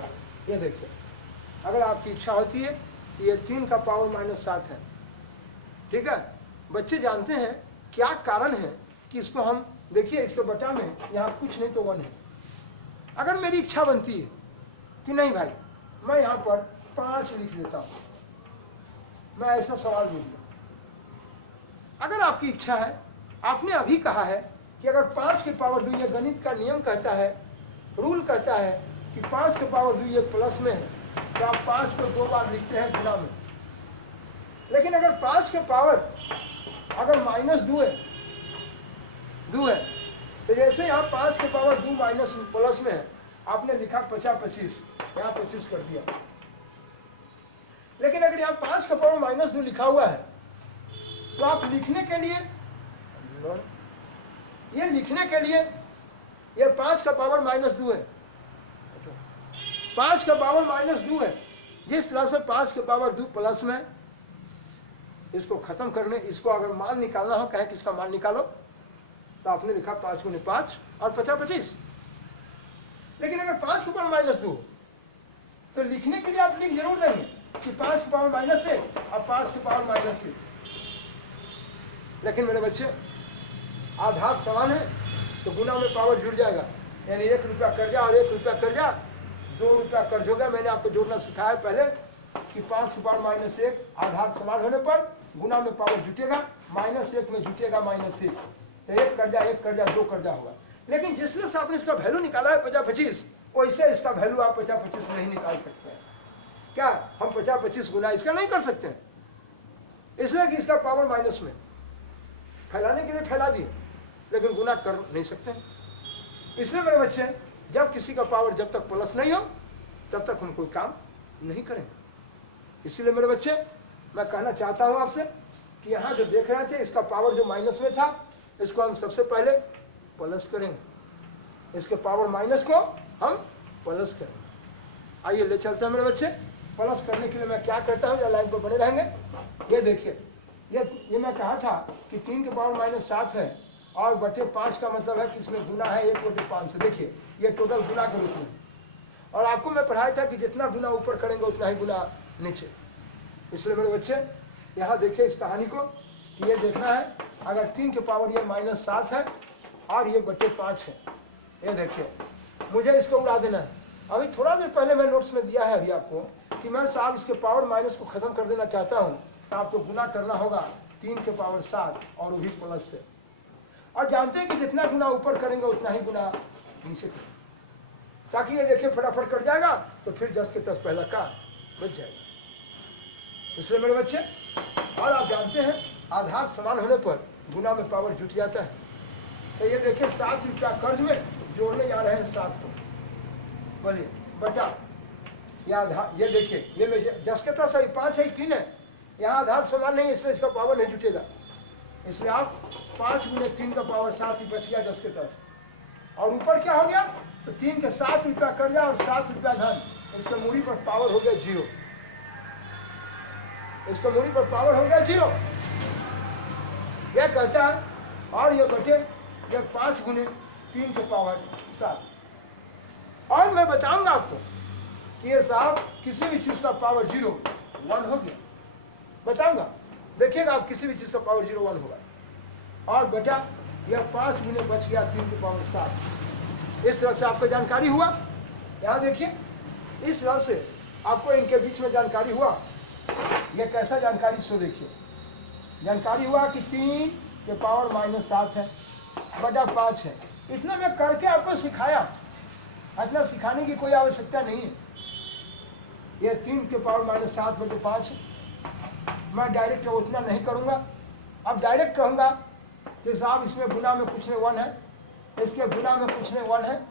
ये देखिए, अगर आपकी इच्छा होती है कि ये 3 का पावर -7 है, ठीक है। बच्चे जानते हैं क्या कारण है कि इसको हम, देखिए इसके बटा में यहाँ कुछ नहीं तो 1 है। अगर मेरी इच्छा बनती है कि नहीं भाई, मैं यहाँ पर 5 लिख देता हूँ, मैं ऐसा सवाल नहीं दिया। अगर आपकी इच्छा है, आपने अभी कहा है कि अगर 5 के पावर 2, ये गणित का नियम कहता है, रूल कहता है कि 5 के पावर 2 ये प्लस में है, तो आप 5 को 2 बार लिखते हैं गुना में। लेकिन अगर 5 के पावर अगर -2 है, 2 है, तो जैसे यहाँ 5 के पावर 2 माइनस प्लस में है, आपने लिखा 50-25, यहाँ 25 कर दिया। लेकिन अगर यहाँ 5 का पावर -2 लिखा हुआ है, तो आप लिखने के लिए, ये लिखने के लिए ये 5 का पावर -2 है, 5 का पावर -2 है। जिस तरह से 5 के पावर 2 प्लस में, इसको खत्म करने, इसको अगर मान निकालना हो, कहे कि इसका मान निकालो, तो आपने लिखा 5 × 5 और 50-25। लेकिन अगर 5 के पावर -2, तो लिखने के लिए आप लिख जरूर देंगे कि 5 के पावर -1 और 5 के पावर -1। लेकिन मेरे बच्चे, आधार समान है तो गुना में पावर जुड़ जाएगा। यानी 1 रुपया कर्जा और 1 रुपया कर्जा, 2 रुपया कर्ज होगा। मैंने आपको जोड़ना सिखाया पहले कि 5 के पावर -1, आधार समान होने पर गुना में पावर जुटेगा, -1 में जुटेगा -1, तो 1 कर्जा 2 कर्जा होगा। लेकिन जिस तरह से आपने इसका वैल्यू निकाला है 50-25, वैसे इसका वैल्यू आप 50-25 नहीं निकाल सकते हैं। क्या हम 50-25 गुना इसका नहीं कर सकते हैं? इसलिए कि इसका पावर माइनस में, फैलाने के लिए फैला दिए, लेकिन गुना कर नहीं सकते। इसलिए मेरे बच्चे, जब किसी का पावर जब तक प्लस नहीं हो तब तक हम कोई काम नहीं करेंगे। इसलिए मेरे बच्चे, मैं कहना चाहता हूं आपसे कि यहाँ जो देख रहे थे, इसका पावर जो माइनस में था, इसको हम सबसे पहले प्लस करेंगे, इसके पावर माइनस को हम प्लस करेंगे। आइए ले चलते हैं मेरे बच्चे। प्लस करने के लिए मैं क्या करता हूँ, या लाइन पर बने रहेंगे। ये देखिए, ये मैं कहा था कि 3 के पावर -7 है और बटे 5 का मतलब है कि इसमें गुना है 1/5 से। देखिए ये टोटल गुना के रूप में, और आपको मैं पढ़ाया था कि जितना गुना ऊपर करेंगे उतना ही गुना नीचे। इसलिए मेरे बच्चे, यहाँ देखिए इस कहानी को कि ये देखना है, अगर 3 के पावर ये -7 है और ये बटे 5 है, ये देखिए मुझे इसको उड़ा देना है। अभी थोड़ा देर पहले मैं नोट्स में दिया है अभी आपको कि मैं साहब इसके पावर माइनस को खत्म कर देना चाहता हूँ, तो आपको गुना करना होगा 3 के पावर 7 और वो भी प्लस से। और जानते हैं कि जितना गुना ऊपर करेंगे उतना ही गुना नीचे करेंगे, ताकि ये देखिए फटाफट कट जाएगा, तो फिर 10 के 10 पहला का बच जाएगा। इसलिए मेरे बच्चे, और आप जानते हैं आधार समान होने पर गुना में पावर जुट जाता है। तो ये देखिए 7 रुपया कर्ज में जोड़ने जा रहे हैं 7 को, बोलिए बटा ये आधार, ये देखिए ये में 10 के तो सही 5 है 3 है, यहाँ आधार समान नहीं है इसलिए इसका पावर नहीं जुटेगा। इसलिए आप 5 गुने 3 का पावर 7 ही बच गया 10 के 10। और ऊपर क्या हो गया, तो 3 के 7 रुपया कर्जा और 7 रुपया धन, इसका मूड़ी पर पावर हो गया 0, इसका मूड़ी पर पावर हो गया 0। यह कहता है और ये बटे ये 5 गुने 3 के पावर 7। और मैं बताऊंगा आपको कि ये साहब किसी भी चीज का पावर 0 1 हो गया, बताऊंगा, देखिएगा आप किसी भी चीज का पावर 0 1 होगा। और बचा यह 5 गुने बच गया 3 के पावर 7। इस तरह से आपको जानकारी हुआ, यहाँ देखिए इस तरह से आपको इनके बीच में जानकारी हुआ। यह कैसा जानकारी, सो देखिए जानकारी हुआ कि 3 के पावर -7 है बटा 5 है। इतना मैं करके आपको सिखाया, इतना सिखाने की कोई आवश्यकता नहीं है। यह 3 के पावर -7 बटे 5 है। मैं डायरेक्ट उतना नहीं करूंगा, अब डायरेक्ट कहूंगा कि साहब इसमें गुना में कुछ नहीं 1 है, इसके गुना में कुछ नहीं 1 है।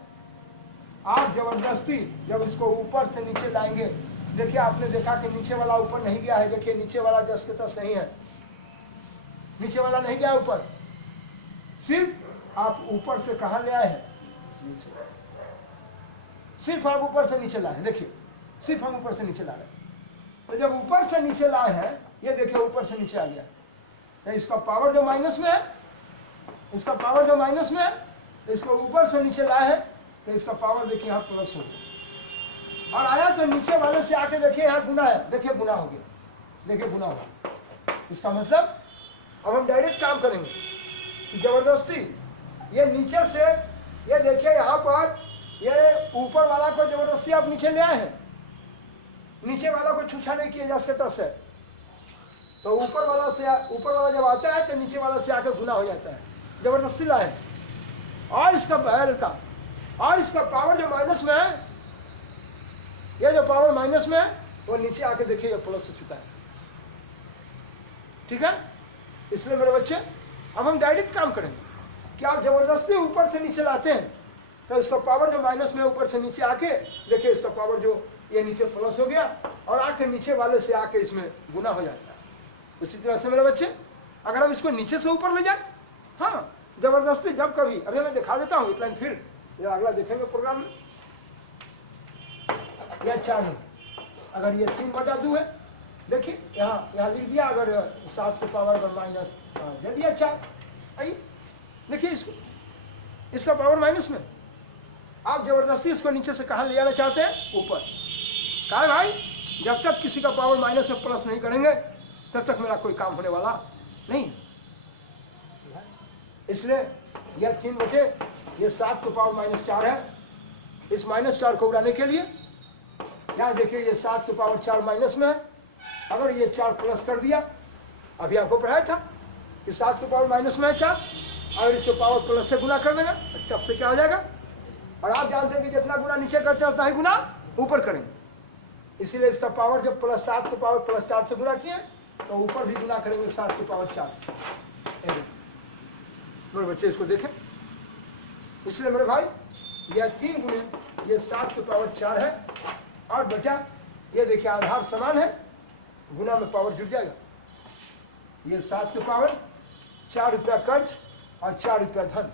आप जबरदस्ती जब इसको ऊपर से नीचे लाएंगे, देखिए आपने देखा कि नीचे वाला ऊपर नहीं गया है, देखिए नीचे वाला 10 के 10 नहीं है, नीचे वाला नहीं गया ऊपर, सिर्फ आप ऊपर से कहाँ ले आए हैं, सिर्फ आप ऊपर से नीचे लाए हैं। देखिए सिर्फ हम ऊपर से नीचे ला रहे हैं, तो जब ऊपर से नीचे लाए हैं, ये देखिए ऊपर से नीचे आ गया, तो इसका पावर जो माइनस में है, इसका पावर जो माइनस में है, तो इसको ऊपर से नीचे लाए हैं, तो इसका पावर देखिए यहाँ प्लस हो गया। और आया तो नीचे वाले से आके देखिए यहाँ गुना है, देखिए गुना हो गया, देखिए गुना हो गया। इसका मतलब अब हम डायरेक्ट काम करेंगे कि जबरदस्ती ये नीचे से, ये देखिए यहाँ पर ये ऊपर वाला को जबरदस्ती आप नीचे ले आए हैं, नीचे वाला को छूछा नहीं किया जा सकता से, तो ऊपर वाला जब आता है तो नीचे वाला से आके गुना हो जाता है, जबरदस्ती लाए। और इसका बहर का, और इसका पावर जो माइनस में है, ये जो पावर माइनस में है वो नीचे आके देखिए ये प्लस हो चुका है, ठीक है। इसलिए मेरे बच्चे अब हम डायरेक्ट काम करेंगे कि आप जबरदस्ती ऊपर से नीचे लाते हैं, तो इसका पावर जो माइनस में ऊपर से नीचे आके देखिए इसका पावर जो ये नीचे प्लस हो गया, और आके नीचे वाले से आके इसमें गुना हो जाता है। उसी तरह से मेरे बच्चे अगर हम इसको नीचे से ऊपर ले जाए, हाँ जबरदस्ती जब कभी, अभी मैं दिखा देता हूँ इतना, फिर ये अगला देखेंगे प्रोग्राम में। यह 4 है, अगर ये 3/2 है, देखिए यहाँ लिख दिया, अगर 7 के पावर अगर माइनस दे दिया 4, आइए देखिए इसको, इसका पावर माइनस में, आप जबरदस्ती इसको नीचे से कहाँ ले जाना चाहते हैं, ऊपर। कहा भाई जब तक किसी का पावर माइनस में प्लस नहीं करेंगे तब तक मेरा कोई काम होने वाला नहीं। इसलिए यह 3 बटे ये 7 के पावर -4 है। इस -4 को उड़ाने के लिए यहाँ देखिए ये 7 के पावर 4 माइनस में है, अगर ये 4 प्लस कर दिया, अभी आपको पढ़ाया था कि 7 के पावर माइनस में है 4, अगर इसके पावर प्लस से गुना कर देगा तब से क्या हो जाएगा। और आप जानते हैं कि जितना गुना नीचे करते हैं उतना ही गुना ऊपर करेंगे, इसीलिए इसका पावर जब +7 के पावर +4 से गुना किए तो ऊपर भी गुना करेंगे 7 के पावर 4 से। मेरे बच्चे इसको देखें, इसलिए मेरे भाई यह 3 गुने ये 7 के पावर 4 है, और बेटा ये देखिए आधार समान है, गुना में पावर जुट जाएगा। ये 7 के पावर 4 रुपया कर्ज और 4 रुपया धन,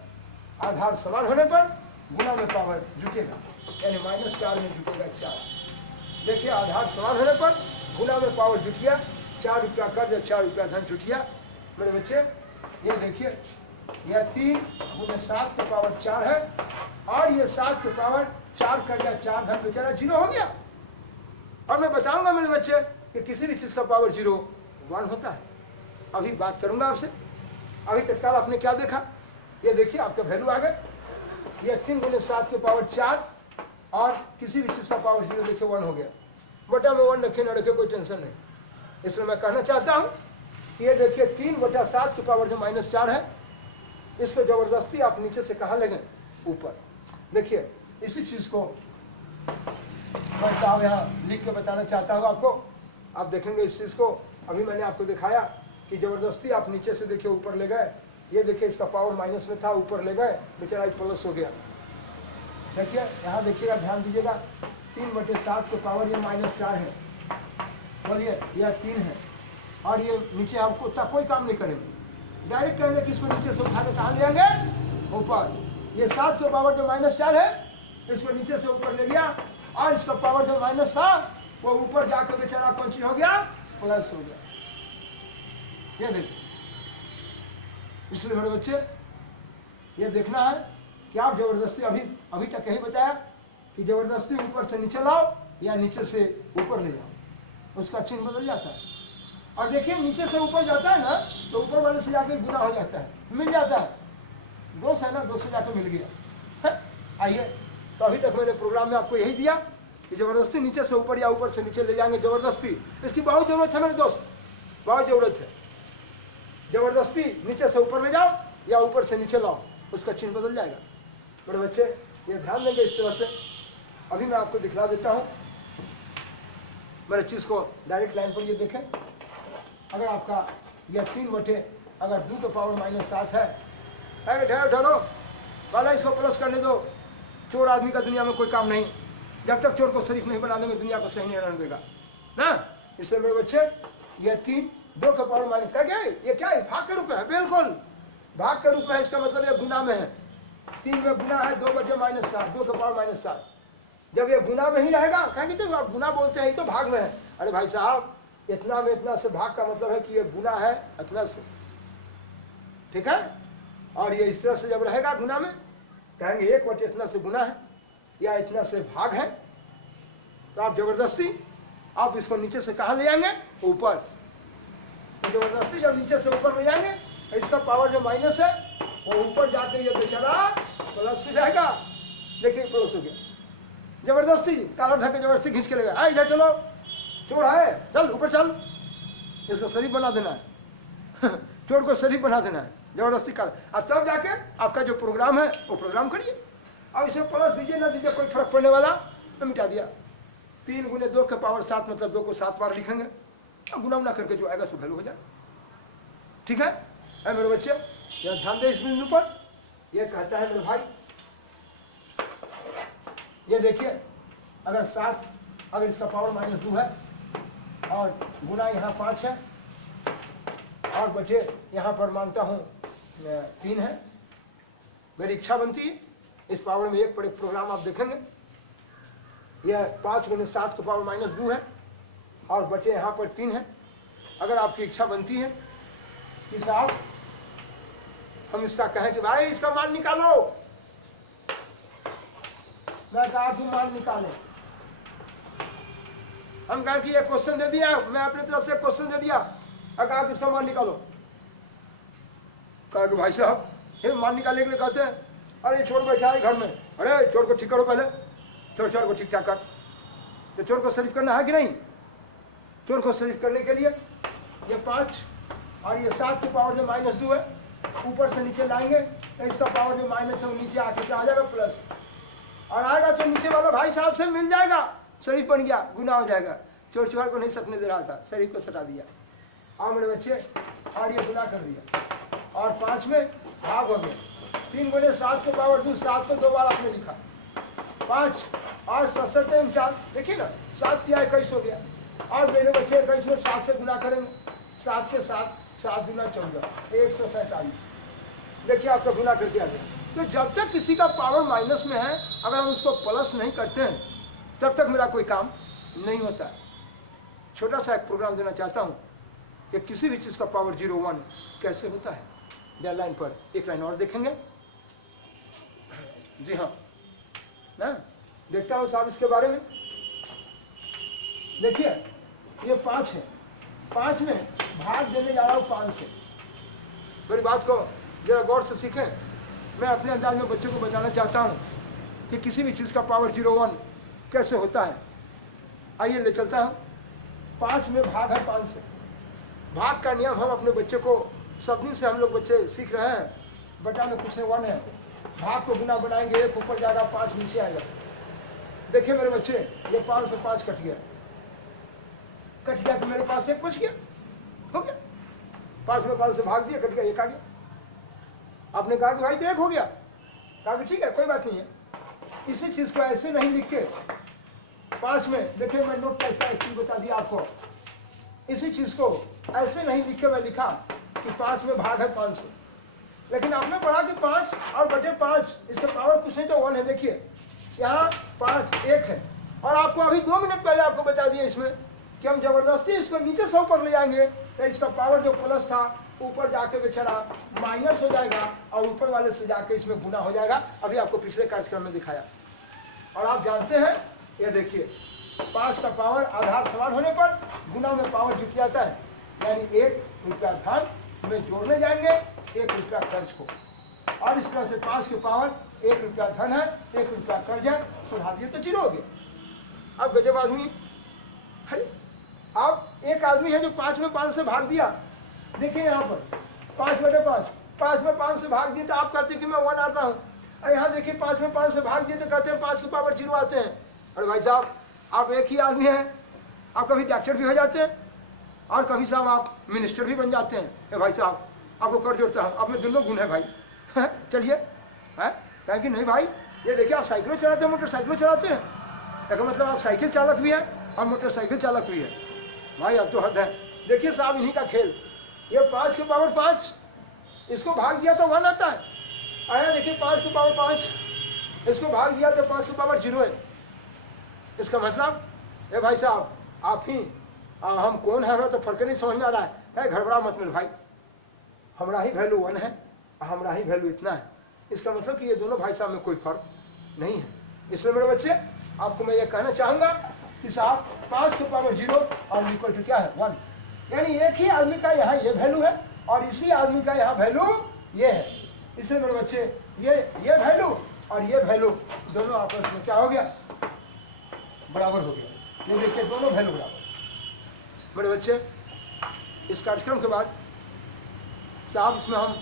आधार समान होने पर गुना में पावर जुटेगा, यानी -4 में जुटेगा 4। देखिए आधार समान होने पर गुना में पावर जुट गया, 4 रुपया कर्ज और 4 रुपया धन जुट गया। मेरे बच्चे ये देखिए यह 3 गुने 7 के पावर 4 है, और ये 7 के पावर 4 कर्ज या 4 धन बेचारा 0 हो गया। और मैं बताऊंगा मेरे बच्चे कि किसी भी चीज का पावर 0 1 होता है। अभी बात करूंगा आपसे, अभी तत्काल आपने क्या देखा, ये देखिए आपका वैल्यू आ गए, ये 3 गुने 7 के पावर 4, और किसी भी चीज का पावर 0 देखिए 1 हो गया। बटा में 1 रखे न रखे कोई टेंशन नहीं। इसलिए मैं कहना चाहता हूं कि ये देखिए 3/7 के पावर जो -4 है, इसको जबरदस्ती आप नीचे से कहाँ ले गए, ऊपर। देखिए इसी चीज को मैं साहब यहाँ लिख के बताना चाहता हूँ आपको आप देखेंगे इस चीज को। अभी मैंने आपको दिखाया कि जबरदस्ती आप नीचे से देखिए ऊपर ले गए, ये देखिए इसका पावर माइनस में था, ऊपर ले गए, बेचारा प्लस हो गया। देखिए यहाँ देखिएगा, ध्यान दीजिएगा, 3/7 के पावर ये -4 है, बोलिए यह 3 है, और ये नीचे आपको उतना कोई काम नहीं करेंगे, डायरेक्ट कहेंगे कि इसको नीचे से उठा के कहाँ ले आएंगे, ऊपर। ये 7 के पावर जो -4 है इसको नीचे से ऊपर ले गया, और इसका पावर जो माइनस था वो ऊपर जाकर बेचारा कौन सी हो गया, प्लस हो गया। ये देखिए, इसलिए मेरे बच्चे ये देखना है कि आप जबरदस्ती, अभी तक यही बताया कि जबरदस्ती ऊपर से नीचे लाओ या नीचे से ऊपर ले जाओ, उसका चिन्ह बदल जाता है। और देखिए नीचे से ऊपर जाता है ना तो ऊपर वाले से जाके गुना हो जाता है, मिल जाता है, 2 से ना 2 से जाकर मिल गया। आइए, तो अभी तक मैंने प्रोग्राम में आपको यही दिया कि जबरदस्ती नीचे से ऊपर या ऊपर से नीचे ले जाएंगे, जबरदस्ती, इसकी बहुत जरूरत है मेरे दोस्त, बहुत जरूरत है। जबरदस्ती नीचे से ऊपर ले जाओ या ऊपर से नीचे लाओ, उसका चिन्ह बदल जाएगा। बड़े बच्चे ये ध्यान देंगे इस तरह से। अभी मैं आपको दिखला देता हूँ, मेरे चीज को डायरेक्ट लाइन पर ये देखें। अगर आपका यह 3 अगर 2 के पावर -7 है, ठहरो वाला, इसको प्लस करने दो। चोर आदमी का दुनिया में कोई काम नहीं, जब तक चोर को शरीफ नहीं बना देंगे दुनिया को सही नहीं रहने देगा ना। इसलिए मेरे बच्चे ये 3 2 के पावर माइनस क्या है, ये क्या है, भाग के रूप में है, बिल्कुल भाग के रूप में है। इसका मतलब ये गुना में है, 3 में गुना है, 2/-7, 2 के पावर -7। जब ये गुना में ही रहेगा, कहेंगे तो आप गुना बोलते हैं, तो भाग में है। अरे भाई साहब, इतना में इतना से भाग का मतलब है कि ये गुना है इतना से, ठीक है। और ये इस तरह से जब रहेगा गुना में, कहेंगे 1 इतना से गुना है या इतना से भाग है, तो आप जबरदस्ती आप इसको नीचे से कहाँ ले आएंगे, ऊपर। तो जबरदस्ती जब नीचे से ऊपर ले जाएंगे, इसका पावर जो माइनस है वो ऊपर जाकर ये बेचारा प्लस हो जाएगा। देखिए प्लस हो गया, जबरदस्ती कालर धक्के जबरदस्ती खींच के लेगा, इधर चलो, चोर है, चल ऊपर चल, इसको शरीफ बना देना है चोर को शरीफ बना देना है, जबरदस्ती काल। और तब जाके आपका जो प्रोग्राम है वो प्रोग्राम करिए। अब इसे प्लस दीजिए ना दीजिए कोई फर्क पड़ने वाला, तो मिटा दिया। 3 × 2 के पावर 7 मतलब 2 को 7 बार लिखेंगे, और गुना उना करके जो आएगा सो वैल्यू हो जाए, ठीक है। मेरे बच्चे यह ध्यान दे इस बिंदु पर। यह कहता है मेरे भाई, ये देखिए, अगर 7 अगर इसका पावर -2 है और गुना यहाँ 5 है और बचे यहाँ पर मानता हूँ 3 है, मेरी इच्छा बनती है इस पावर में एक पर एक प्रोग्राम आप देखेंगे। यह 5 × 7 के पावर -2 है और बचे यहाँ पर 3 है। अगर आपकी इच्छा बनती है कि साहब हम इसका कहें कि भाई इसका मान निकालो, मैं कहा कि मान निकालें, हम कहा कि ये क्वेश्चन दे दिया, मैं अपनी तरफ से क्वेश्चन दे दिया, और कहा कि इसका मान निकालो। कहा कि भाई साहब ये मान निकालने के लिए कहते हैं, अरे चोर बैठा है घर में, अरे चोर को ठीक करो पहले, चोर को ठीक ठाक कर। तो चोर को शरीफ करना है कि नहीं, चोर को शरीफ करने के लिए ये 5 और ये 7 की पावर जो -2 है ऊपर से नीचे लाएंगे, तो इसका पावर जो माइनस है वो नीचे आके क्या आ जाएगा, प्लस। और आएगा तो नीचे वाला भाई साहब से मिल जाएगा, शरीफ बन गया, गुना हो जाएगा। चोर चोर को नहीं सटने दे रहा था, शरीफ को सटा दिया। आओ मेरे बच्चे, और ये गुना कर दिया, और 5 में भाग हो गया। 3 × 7 के पावर 2, 7 को 2 बार आपने लिखा, 5 और 7 × 49, देखिए ना, 7 या 21 हो गया। और मेरे बच्चे 21 में 7 से गुना करेंगे, 7 के 7, 7 दूना 14, 147। देखिए आपका गुना करके आ गया। तो जब तक किसी का पावर माइनस में है, अगर हम उसको प्लस नहीं करते हैं, तब तक मेरा कोई काम नहीं होता है। छोटा सा एक प्रोग्राम देना चाहता हूँ कि किसी भी चीज़ का पावर 0-1 कैसे होता है। डेड लाइन पर एक लाइन और देखेंगे। जी हाँ ना, देखता हूँ साहब इसके बारे में। देखिए ये 5 है, 5 में भाग देने जा रहा हूँ 5 से। मेरी बात को जरा गौर से सीखें। मैं अपने अंदाज में बच्चों को बताना चाहता हूँ कि किसी भी चीज़ का पावर 0-1 कैसे होता है। आइए ले चलता हूँ। 5 में भाग है 5 से। भाग का नियम हम अपने बच्चे को सब दिन से हम लोग बच्चे सीख रहे हैं। बटा में कुछ है 1 है, भाग को गुना बनाएंगे, 1 ऊपर जाएगा 5 नीचे आएगा। देखिए मेरे बच्चे, ये 5 से 5 कट गया, कट गया तो मेरे पास एक बच गया, हो गया। 5 में 5 से भाग दिया, कट गया, 1 आ गया। आपने कहा कि भाई तो 1 हो गया, कहा कि ठीक है कोई बात नहीं है। इसी चीज को ऐसे नहीं लिख के 5 में, देखिए मैं नोट टाइप का एक चीज बता दिया आपको, इसी चीज को ऐसे नहीं लिख के मैं लिखा कि 5 में भाग है 5 से, लेकिन आपने पढ़ा कि 5 और बटे 5 इसके पावर कुछ नहीं तो 1 है। देखिए यहाँ 5 1 है, और आपको अभी 2 मिनट पहले आपको बता दिया इसमें कि हम जबरदस्ती इसको नीचे से ऊपर ले जाएंगे तो इसका पावर जो प्लस था ऊपर जाके बेचारा माइनस हो जाएगा और ऊपर वाले से जाके इसमें गुना हो जाएगा। अभी आपको पिछले कार्यक्रम में दिखाया। और आप जानते हैं, ये देखिए 5 का पावर आधार समान होने पर गुना में पावर जुट जाता है, यानी 1 रुपया धन में जोड़ने जाएंगे 1 रुपया कर्ज को, और इस तरह से 5 के पावर 1 रुपया धन है, 1 रुपया कर्ज है, सधा दिए तो 0 हो गया। अब गजब आदमी, अरे आप एक आदमी है जो 5 में 5 से भाग दिया। देखिए यहाँ पर 5 बटे 5, 5 में 5 से भाग दिए तो आप कहते हैं कि मैं 1 आता हूँ, और यहाँ देखिए 5 में 5 से भाग दिए तो कहते हैं 5 की पावर 0 आते हैं। अरे भाई साहब, आप एक ही आदमी हैं, आप कभी डॉक्टर भी हो जाते हैं और कभी साहब आप मिनिस्टर भी बन जाते हैं। ए भाई साहब, आपको कर जोड़ता हूँ, आप में दोनों गुण है भाई। चलिए, है कहें कि नहीं भाई, ये देखिए आप साइकिल चलाते हैं, मोटरसाइकिल चलाते हैं, इसका मतलब आप साइकिल चालक भी हैं और मोटरसाइकिल चालक भी है। भाई अब तो हद है। देखिए साहब, इन्हीं का खेल, ये 5 की पावर 5, इसको भाग दिया तो 1 आता है। आया देखिए 5 की पावर 5, इसको भाग दिया तो 5 की पावर 0 है। इसका मतलब ये भाई साहब आप ही हम कौन है, तो फर्क नहीं समझ में आ रहा है। घबरा मत मेरे भाई, हमारा ही वैल्यू 1 है, हमारा ही वैल्यू इतना है। इसका मतलब कि ये दोनों भाई साहब में कोई फर्क नहीं है। इसलिए मेरे बच्चे आपको मैं ये कहना चाहूँगा कि साहब 5 की पावर 0 और इक्वल टू क्या है 1, यानी एक ही आदमी का यहाँ ये वैल्यू है और इसी आदमी का यहाँ वैल्यू ये है। इसलिए मेरे बच्चे ये वैल्यू और ये वैल्यू दोनों आपस में क्या हो गया, बराबर हो गया। ये देखिए दोनों वैल्यू बराबर। मेरे बच्चे इस कार्यक्रम के बाद साहब इसमें हम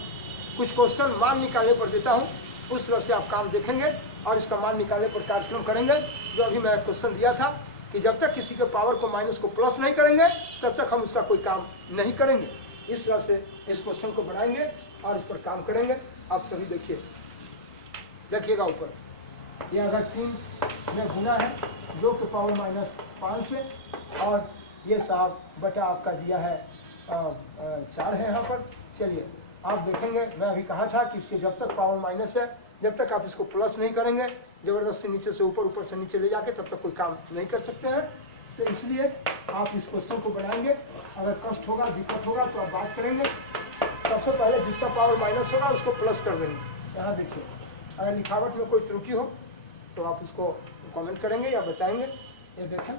कुछ क्वेश्चन मान निकालने पर देता हूँ, उस तरह से आप काम देखेंगे और इसका मान निकालने पर कार्यक्रम करेंगे। जो अभी मैं क्वेश्चन दिया था कि जब तक किसी के पावर को माइनस को प्लस नहीं करेंगे तब तक हम उसका कोई काम नहीं करेंगे। इस तरह से इस क्वेश्चन को बनाएंगे और इस पर काम करेंगे। आप सभी देखिएगा ऊपर, ये अगर 3 में गुना है 2 के पावर माइनस 5 से, और ये साहब बटा आपका दिया है 4 है यहाँ पर। चलिए आप देखेंगे, मैं अभी कहा था कि इसके जब तक पावर माइनस है, जब तक आप इसको प्लस नहीं करेंगे, जबरदस्ती नीचे से ऊपर, ऊपर से नीचे ले जाके, तब तक कोई काम नहीं कर सकते हैं। तो इसलिए आप इस क्वेश्चन को बनाएंगे। अगर कष्ट होगा, दिक्कत होगा तो आप बात करेंगे। सबसे पहले जिसका पावर माइनस होगा उसको प्लस कर देंगे। यहाँ देखिए, अगर लिखावट में कोई त्रुटि हो तो आप उसको कमेंट करेंगे या बताएंगे। ये देखें।